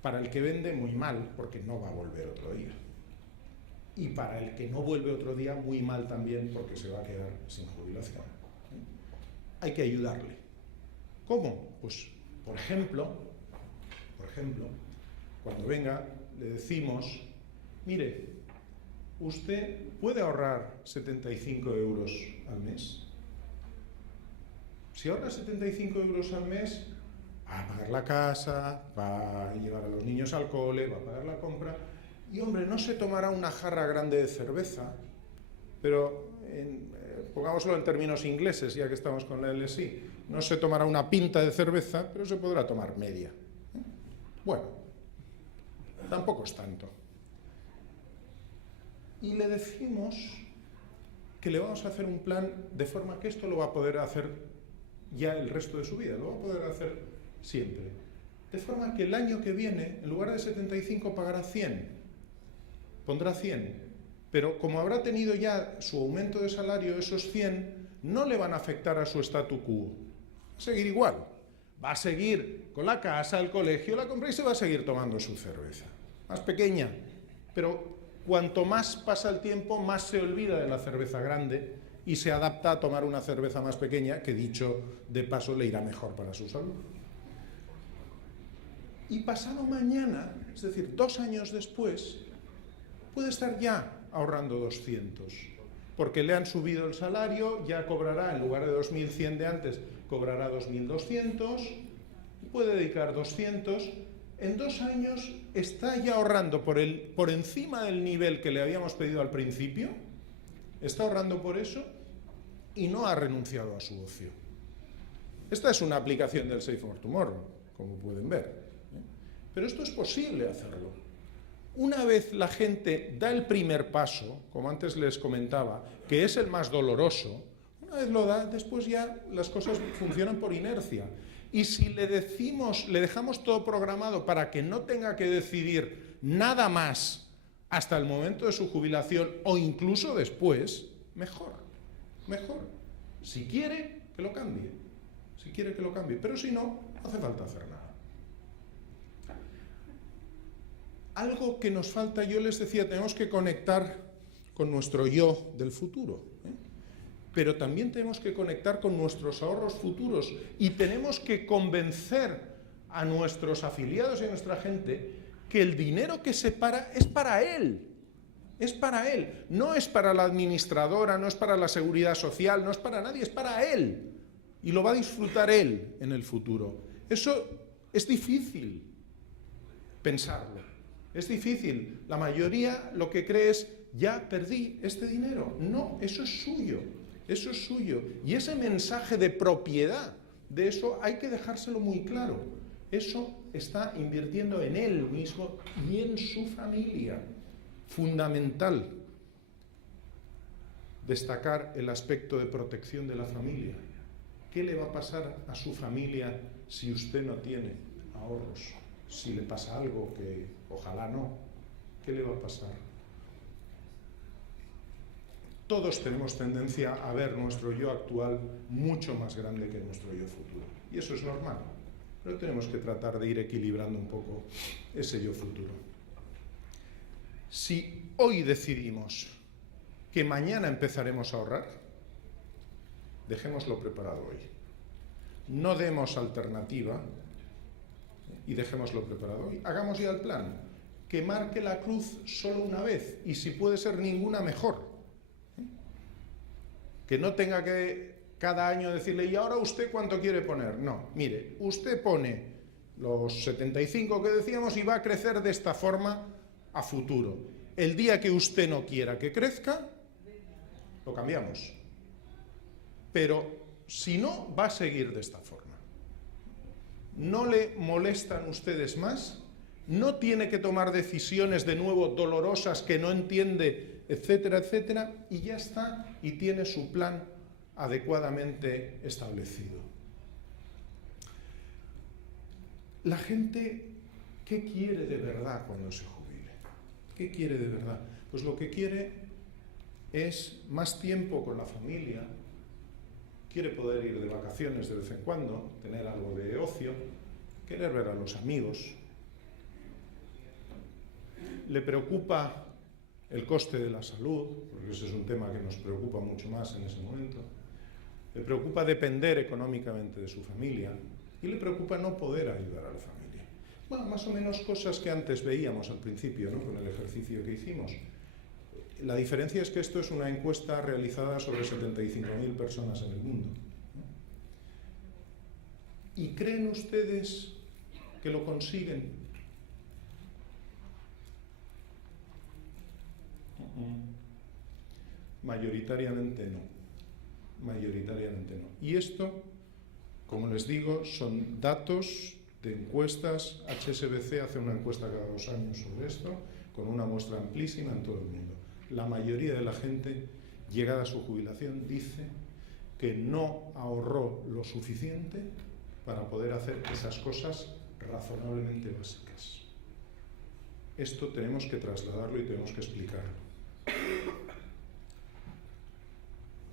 Para el que vende, muy mal, porque no va a volver otro día. Y para el que no vuelve otro día, muy mal también, porque se va a quedar sin jubilación. Hay que ayudarle. ¿Cómo? Pues, por ejemplo, Cuando venga, le decimos, mire, usted puede ahorrar 75 euros al mes. Si ahorra 75 euros al mes, va a pagar la casa, va a llevar a los niños al cole, va a pagar la compra, y hombre, no se tomará una jarra grande de cerveza, pero pongámoslo en términos ingleses, ya que estamos con la LSI, no se tomará una pinta de cerveza, pero se podrá tomar media. Bueno, tampoco es tanto. Y le decimos que le vamos a hacer un plan de forma que esto lo va a poder hacer ya el resto de su vida, lo va a poder hacer siempre. De forma que el año que viene, en lugar de 75, pagará 100. Pondrá 100. Pero como habrá tenido ya su aumento de salario, esos 100 no le van a afectar a su statu quo. Va a seguir igual. Va a seguir con la casa, el colegio, la compra y se va a seguir tomando su cerveza. Más pequeña. Pero cuanto más pasa el tiempo, más se olvida de la cerveza grande y se adapta a tomar una cerveza más pequeña, que dicho de paso le irá mejor para su salud. Y pasado mañana, es decir, 2 años después, puede estar ya ahorrando 200, porque le han subido el salario, ya cobrará, en lugar de 2.100 de antes, cobrará 2.200, puede dedicar 200, en 2 años está ya ahorrando por encima del nivel que le habíamos pedido al principio, está ahorrando por eso y no ha renunciado a su ocio. Esta es una aplicación del Save for Tomorrow, como pueden ver, pero esto es posible hacerlo. Una vez la gente da el primer paso, como antes les comentaba, que es el más doloroso, una vez lo da, después ya las cosas funcionan por inercia. Y si le dejamos todo programado para que no tenga que decidir nada más hasta el momento de su jubilación o incluso después, mejor. Si quiere, que lo cambie. Pero si no, no hace falta hacer nada. Algo que nos falta, yo les decía, tenemos que conectar con nuestro yo del futuro, pero también tenemos que conectar con nuestros ahorros futuros y tenemos que convencer a nuestros afiliados y a nuestra gente que el dinero que se para es para él, no es para la administradora, no es para la seguridad social, no es para nadie, es para él y lo va a disfrutar él en el futuro. Eso es difícil pensarlo. Es difícil. La mayoría lo que cree es, ya perdí este dinero. No, eso es suyo. Y ese mensaje de propiedad de eso hay que dejárselo muy claro. Eso está invirtiendo en él mismo y en su familia. Fundamental destacar el aspecto de protección de la familia. ¿Qué le va a pasar a su familia si usted no tiene ahorros? Si le pasa algo, que ojalá no, ¿qué le va a pasar? Todos tenemos tendencia a ver nuestro yo actual mucho más grande que nuestro yo futuro. Y eso es normal, pero tenemos que tratar de ir equilibrando un poco ese yo futuro. Si hoy decidimos que mañana empezaremos a ahorrar, dejémoslo preparado hoy. No demos alternativa y dejémoslo preparado hoy. Hagamos ya el plan, que marque la cruz solo una vez y si puede ser ninguna, mejor. Que no tenga que cada año decirle, ¿y ahora usted cuánto quiere poner? No, mire, usted pone los 75 que decíamos y va a crecer de esta forma a futuro. El día que usted no quiera que crezca, lo cambiamos. Pero si no, va a seguir de esta forma. No le molestan ustedes más, no tiene que tomar decisiones de nuevo dolorosas que no entiende, etcétera, etcétera, y ya está, y tiene su plan adecuadamente establecido. La gente, ¿qué quiere de verdad cuando se jubile? ¿Qué quiere de verdad? Pues lo que quiere es más tiempo con la familia, quiere poder ir de vacaciones de vez en cuando, tener algo de ocio, querer ver a los amigos. Le preocupa el coste de la salud, porque ese es un tema que nos preocupa mucho más en ese momento. Le preocupa depender económicamente de su familia y le preocupa no poder ayudar a la familia. Bueno, más o menos cosas que antes veíamos al principio, ¿no? Con el ejercicio que hicimos. La diferencia es que esto es una encuesta realizada sobre 75.000 personas en el mundo, ¿no? ¿Y creen ustedes que lo consiguen? Mayoritariamente no. Mayoritariamente no. Y esto, como les digo, son datos de encuestas. HSBC hace una encuesta cada 2 años sobre esto, con una muestra amplísima en todo el mundo. La mayoría de la gente, llegada a su jubilación, dice que no ahorró lo suficiente para poder hacer esas cosas razonablemente básicas. Esto tenemos que trasladarlo y tenemos que explicarlo.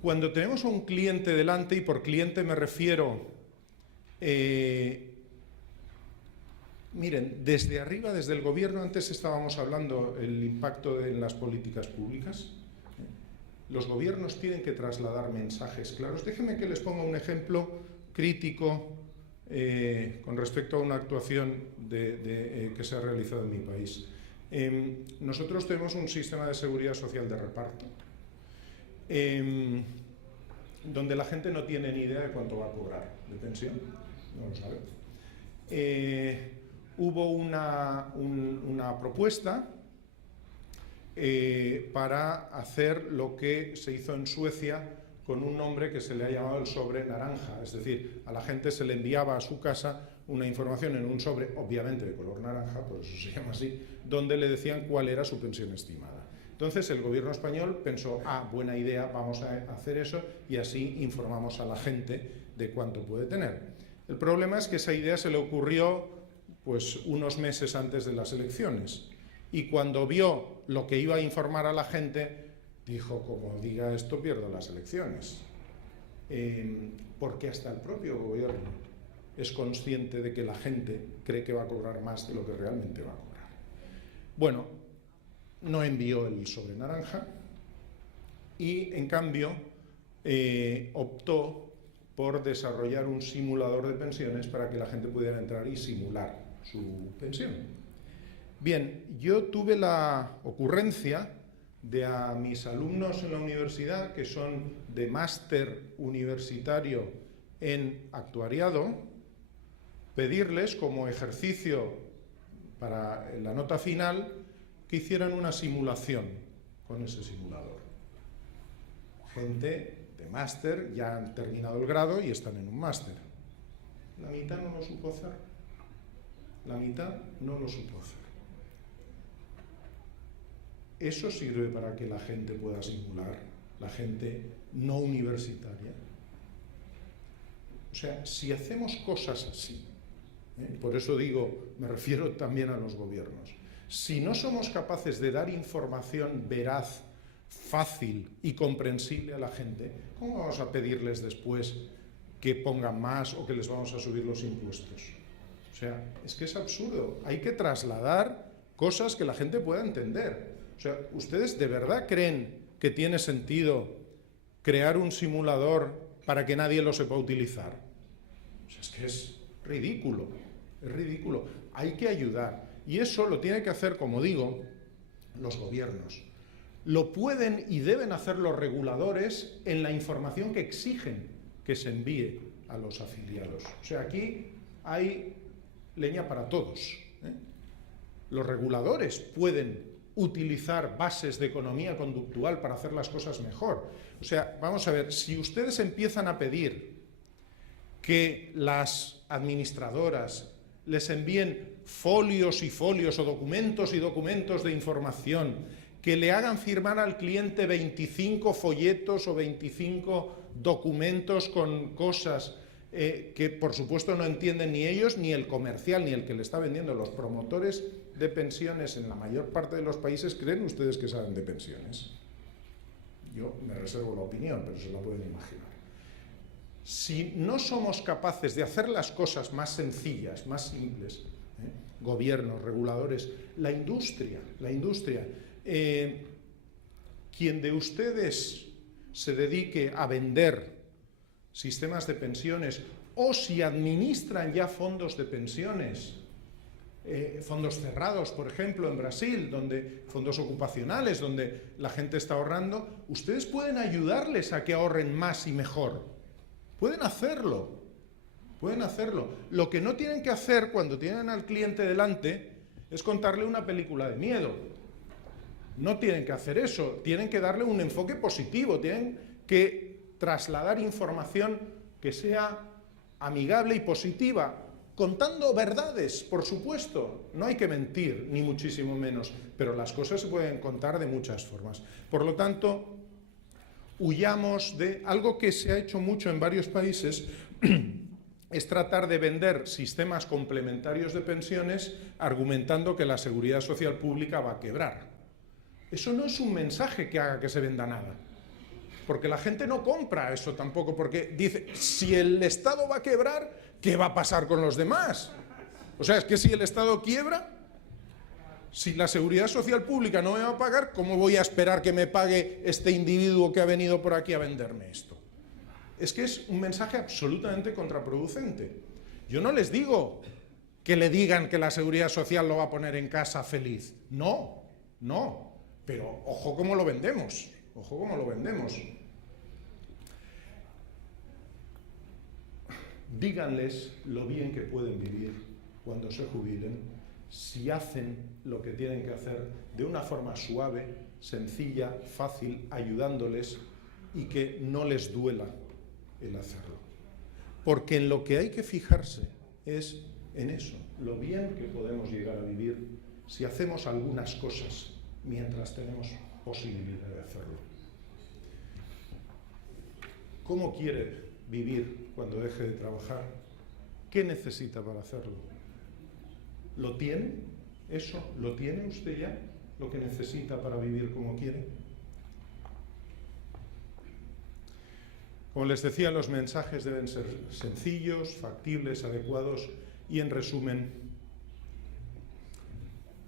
Cuando tenemos a un cliente delante, y por cliente me refiero, miren, desde arriba, desde el gobierno, antes estábamos hablando del impacto en las políticas públicas. Los gobiernos tienen que trasladar mensajes claros. Déjenme que les ponga un ejemplo crítico con respecto a una actuación que se ha realizado en mi país. Nosotros tenemos un sistema de seguridad social de reparto, donde la gente no tiene ni idea de cuánto va a cobrar de pensión, no lo sabe. Hubo una propuesta para hacer lo que se hizo en Suecia con un nombre que se le ha llamado el sobre naranja, es decir, a la gente se le enviaba a su casa una información en un sobre, obviamente de color naranja, por eso se llama así, donde le decían cuál era su pensión estimada. Entonces el gobierno español pensó, buena idea, vamos a hacer eso y así informamos a la gente de cuánto puede tener. El problema es que esa idea se le ocurrió pues unos meses antes de las elecciones, y cuando vio lo que iba a informar a la gente, dijo, como diga esto, pierdo las elecciones. Porque hasta el propio gobierno es consciente de que la gente cree que va a cobrar más de lo que realmente va a cobrar. Bueno, no envió el sobre naranja y, en cambio, optó por desarrollar un simulador de pensiones para que la gente pudiera entrar y simular su pensión. Bien, yo tuve la ocurrencia de a mis alumnos en la universidad, que son de máster universitario en actuariado, pedirles como ejercicio para la nota final que hicieran una simulación con ese simulador. Gente de máster, ya han terminado el grado y están en un máster. La mitad no lo supo hacer. La mitad no lo supo hacer. Eso sirve para que la gente pueda simular, la gente no universitaria. O sea, si hacemos cosas así, por eso digo, me refiero también a los gobiernos, si no somos capaces de dar información veraz, fácil y comprensible a la gente, ¿cómo vamos a pedirles después que pongan más o que les vamos a subir los impuestos? O sea, es que es absurdo. Hay que trasladar cosas que la gente pueda entender. O sea, ¿ustedes de verdad creen que tiene sentido crear un simulador para que nadie lo sepa utilizar? O sea, es que es ridículo, es ridículo. Hay que ayudar. Y eso lo tiene que hacer, como digo, los gobiernos. Lo pueden y deben hacer los reguladores en la información que exigen que se envíe a los afiliados. O sea, aquí hay leña para todos, ¿eh? Los reguladores pueden utilizar bases de economía conductual para hacer las cosas mejor. O sea, vamos a ver, si ustedes empiezan a pedir que las administradoras les envíen folios y folios o documentos y documentos de información, que le hagan firmar al cliente 25 folletos o 25 documentos con cosas que por supuesto no entienden ni ellos, ni el comercial, ni el que le está vendiendo. Los promotores de pensiones en la mayor parte de los países, ¿creen ustedes que saben de pensiones? Yo me reservo la opinión, pero se la pueden imaginar. Si no somos capaces de hacer las cosas más sencillas, más simples, gobiernos, reguladores, la industria, quien de ustedes se dedique a vender sistemas de pensiones, o si administran ya fondos de pensiones, fondos cerrados, por ejemplo, en Brasil, fondos ocupacionales, donde la gente está ahorrando, ustedes pueden ayudarles a que ahorren más y mejor. Pueden hacerlo. Pueden hacerlo. Lo que no tienen que hacer cuando tienen al cliente delante es contarle una película de miedo. No tienen que hacer eso. Tienen que darle un enfoque positivo. Tienen que trasladar información que sea amigable y positiva, contando verdades, por supuesto. No hay que mentir, ni muchísimo menos, pero las cosas se pueden contar de muchas formas. Por lo tanto, huyamos de algo que se ha hecho mucho en varios países, es tratar de vender sistemas complementarios de pensiones argumentando que la seguridad social pública va a quebrar. Eso no es un mensaje que haga que se venda nada. Porque la gente no compra eso tampoco, porque dice, si el Estado va a quebrar, ¿qué va a pasar con los demás? O sea, es que si el Estado quiebra, si la seguridad social pública no me va a pagar, ¿cómo voy a esperar que me pague este individuo que ha venido por aquí a venderme esto? Es que es un mensaje absolutamente contraproducente. Yo no les digo que le digan que la seguridad social lo va a poner en casa feliz. No, no. Pero ojo cómo lo vendemos. Ojo cómo lo vendemos. Díganles lo bien que pueden vivir cuando se jubilen, si hacen lo que tienen que hacer de una forma suave, sencilla, fácil, ayudándoles y que no les duela el hacerlo. Porque en lo que hay que fijarse es en eso, lo bien que podemos llegar a vivir si hacemos algunas cosas mientras tenemos posibilidad de hacerlo. ¿Cómo quiere vivir cuando deje de trabajar? ¿Qué necesita para hacerlo? ¿Lo tiene? ¿Eso? ¿Lo tiene usted ya? ¿Lo que necesita para vivir como quiere? Como les decía, los mensajes deben ser sencillos, factibles, adecuados y, en resumen,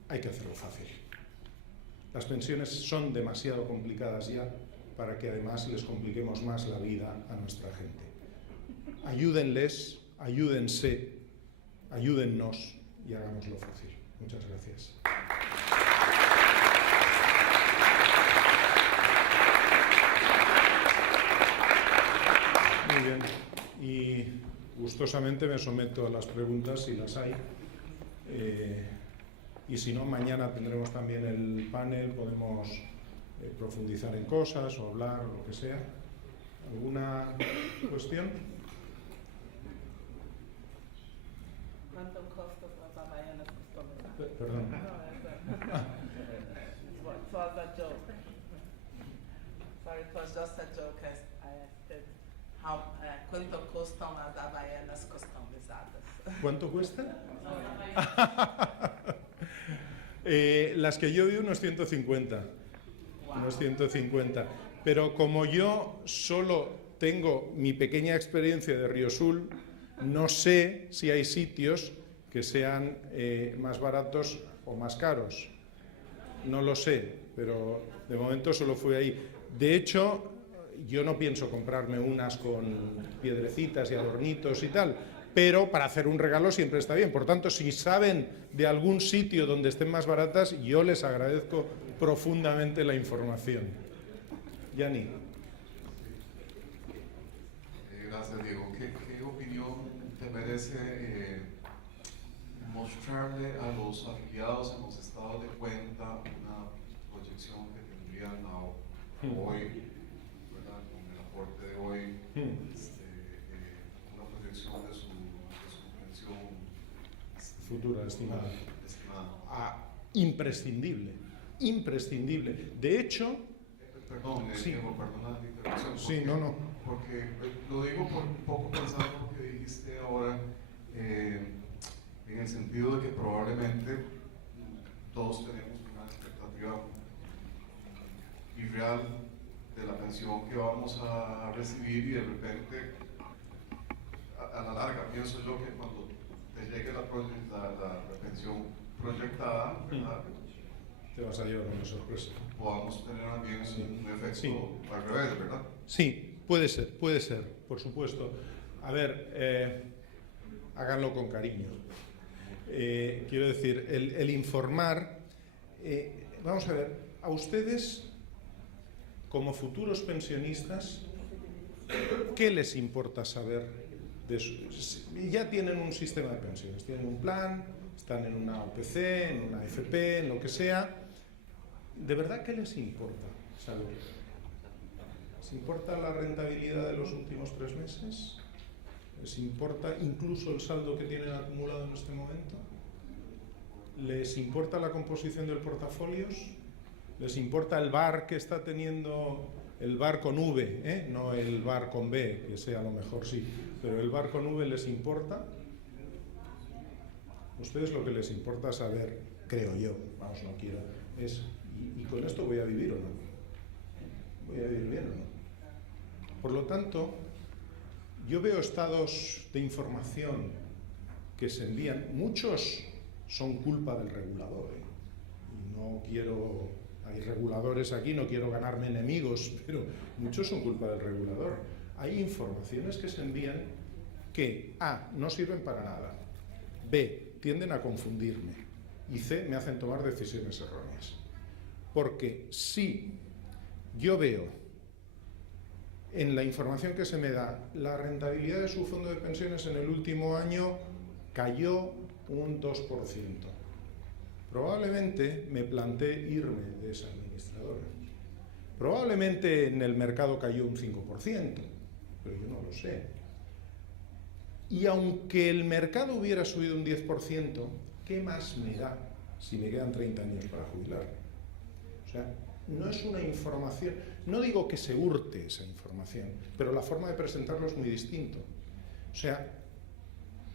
hay que hacerlo fácil. Las pensiones son demasiado complicadas ya para que además les compliquemos más la vida a nuestra gente. Ayúdenles, ayúdense, ayúdennos y hagámoslo fácil. Muchas gracias. Muy bien. Y gustosamente me someto a las preguntas si las hay. Y si no, mañana tendremos también el panel, podemos profundizar en cosas o hablar o lo que sea. ¿Alguna cuestión? ¿Cuánto costa la Havaianas customizadas? Perdón. It was a joke. Sorry, it was just a joke. I asked ¿cuánto costan las Havaianas customizadas? ¿Cuánto cuesta? Las que yo vi unos 150. Wow. Unos 150. Pero como yo solo tengo mi pequeña experiencia de Riosul, no sé si hay sitios que sean más baratos o más caros. No lo sé, pero de momento solo fui ahí. De hecho, yo no pienso comprarme unas con piedrecitas y adornitos y tal, pero para hacer un regalo siempre está bien. Por tanto, si saben de algún sitio donde estén más baratas, yo les agradezco profundamente la información. Yani. Gracias, Diego. ¿Qué opinión te merece mostrarle a los afiliados en los estados de cuenta una proyección que tendrían hoy, ¿verdad? Con el aporte de hoy, una proyección de su pensión futura estimada? Imprescindible, imprescindible. De hecho, perdón, sí. Diego, perdona la interrupción. Sí, no. Porque lo digo por un poco pensando en lo que dijiste ahora, en el sentido de que probablemente todos tenemos una expectativa irreal de la pensión que vamos a recibir y de repente, a la larga, pienso yo que cuando te llegue la pensión proyectada, ¿verdad? Te vas a llevar una sorpresa. Podamos tener también un efecto sí. al revés, ¿verdad? Sí, puede ser, por supuesto. A ver, háganlo con cariño. Quiero decir, el informar... vamos a ver, a ustedes, como futuros pensionistas, ¿qué les importa saber de ya tienen un sistema de pensiones, tienen un plan, están en una OPC, en una AFP, en lo que sea? ¿De verdad qué les importa saber? ¿Les importa la rentabilidad de los últimos 3 meses? ¿Les importa incluso el saldo que tienen acumulado en este momento? ¿Les importa la composición del portafolio? ¿Les importa el VAR que está teniendo, el VAR con V, no el VAR con B, que sea a lo mejor sí, pero el VAR con V les importa? Ustedes lo que les importa saber, creo yo, vamos, no quiero, es ¿y con esto voy a vivir o no? ¿Voy a vivir bien o no? Por lo tanto, yo veo estados de información que se envían, muchos son culpa del regulador, y no quiero, hay reguladores aquí, no quiero ganarme enemigos, pero muchos son culpa del regulador. Hay informaciones que se envían que A, no sirven para nada, B, tienden a confundirme, y C, me hacen tomar decisiones erróneas. Porque si yo veo en la información que se me da, la rentabilidad de su fondo de pensiones en el último año cayó un 2%. Probablemente me planteé irme de esa administradora. Probablemente en el mercado cayó un 5%, pero yo no lo sé. Y aunque el mercado hubiera subido un 10%, ¿qué más me da si me quedan 30 años para jubilar? O sea, no es una información, no digo que se hurte esa información, pero la forma de presentarlo es muy distinto. O sea,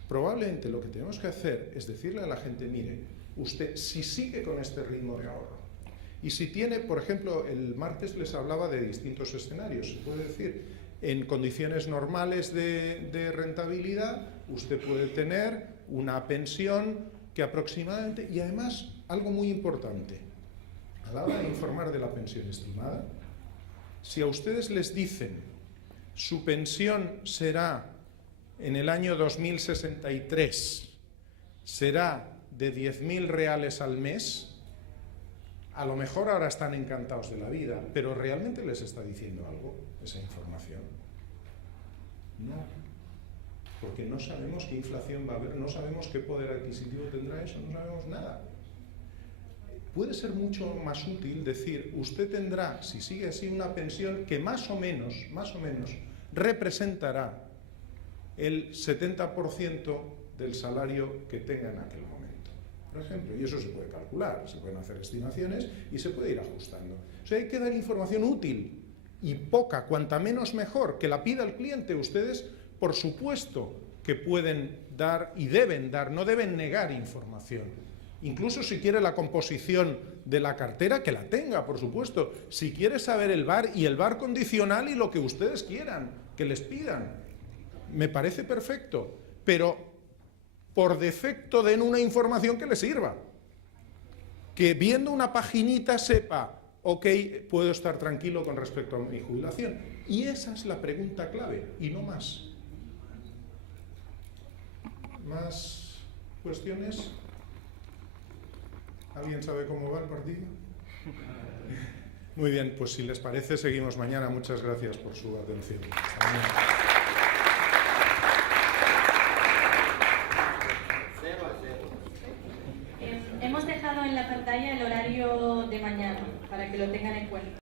probablemente lo que tenemos que hacer es decirle a la gente, mire, usted si sigue con este ritmo de ahorro, y si tiene, por ejemplo, el martes les hablaba de distintos escenarios, se puede decir, en condiciones normales de rentabilidad, usted puede tener una pensión que aproximadamente, y además, algo muy importante, a la hora de informar de la pensión estimada, si a ustedes les dicen su pensión será en el año 2063, será de 10.000 reales al mes, a lo mejor ahora están encantados de la vida, pero ¿realmente les está diciendo algo esa información? No, porque no sabemos qué inflación va a haber, no sabemos qué poder adquisitivo tendrá eso, no sabemos nada. Puede ser mucho más útil decir, usted tendrá, si sigue así, una pensión que más o menos, representará el 70% del salario que tenga en aquel momento, por ejemplo, y eso se puede calcular, se pueden hacer estimaciones y se puede ir ajustando. O sea, hay que dar información útil y poca, cuanta menos mejor, que la pida el cliente. Ustedes, por supuesto, que pueden dar y deben dar, no deben negar información. Incluso si quiere la composición de la cartera, que la tenga, por supuesto. Si quiere saber el VAR y el VAR condicional y lo que ustedes quieran, que les pidan. Me parece perfecto, pero por defecto den una información que les sirva. Que viendo una paginita sepa, ok, puedo estar tranquilo con respecto a mi jubilación. Y esa es la pregunta clave, y no más. ¿Más cuestiones? ¿Alguien sabe cómo va el partido? Muy bien, pues si les parece, seguimos mañana. Muchas gracias por su atención. Hasta mañana. Hemos dejado en la pantalla el horario de mañana para que lo tengan en cuenta.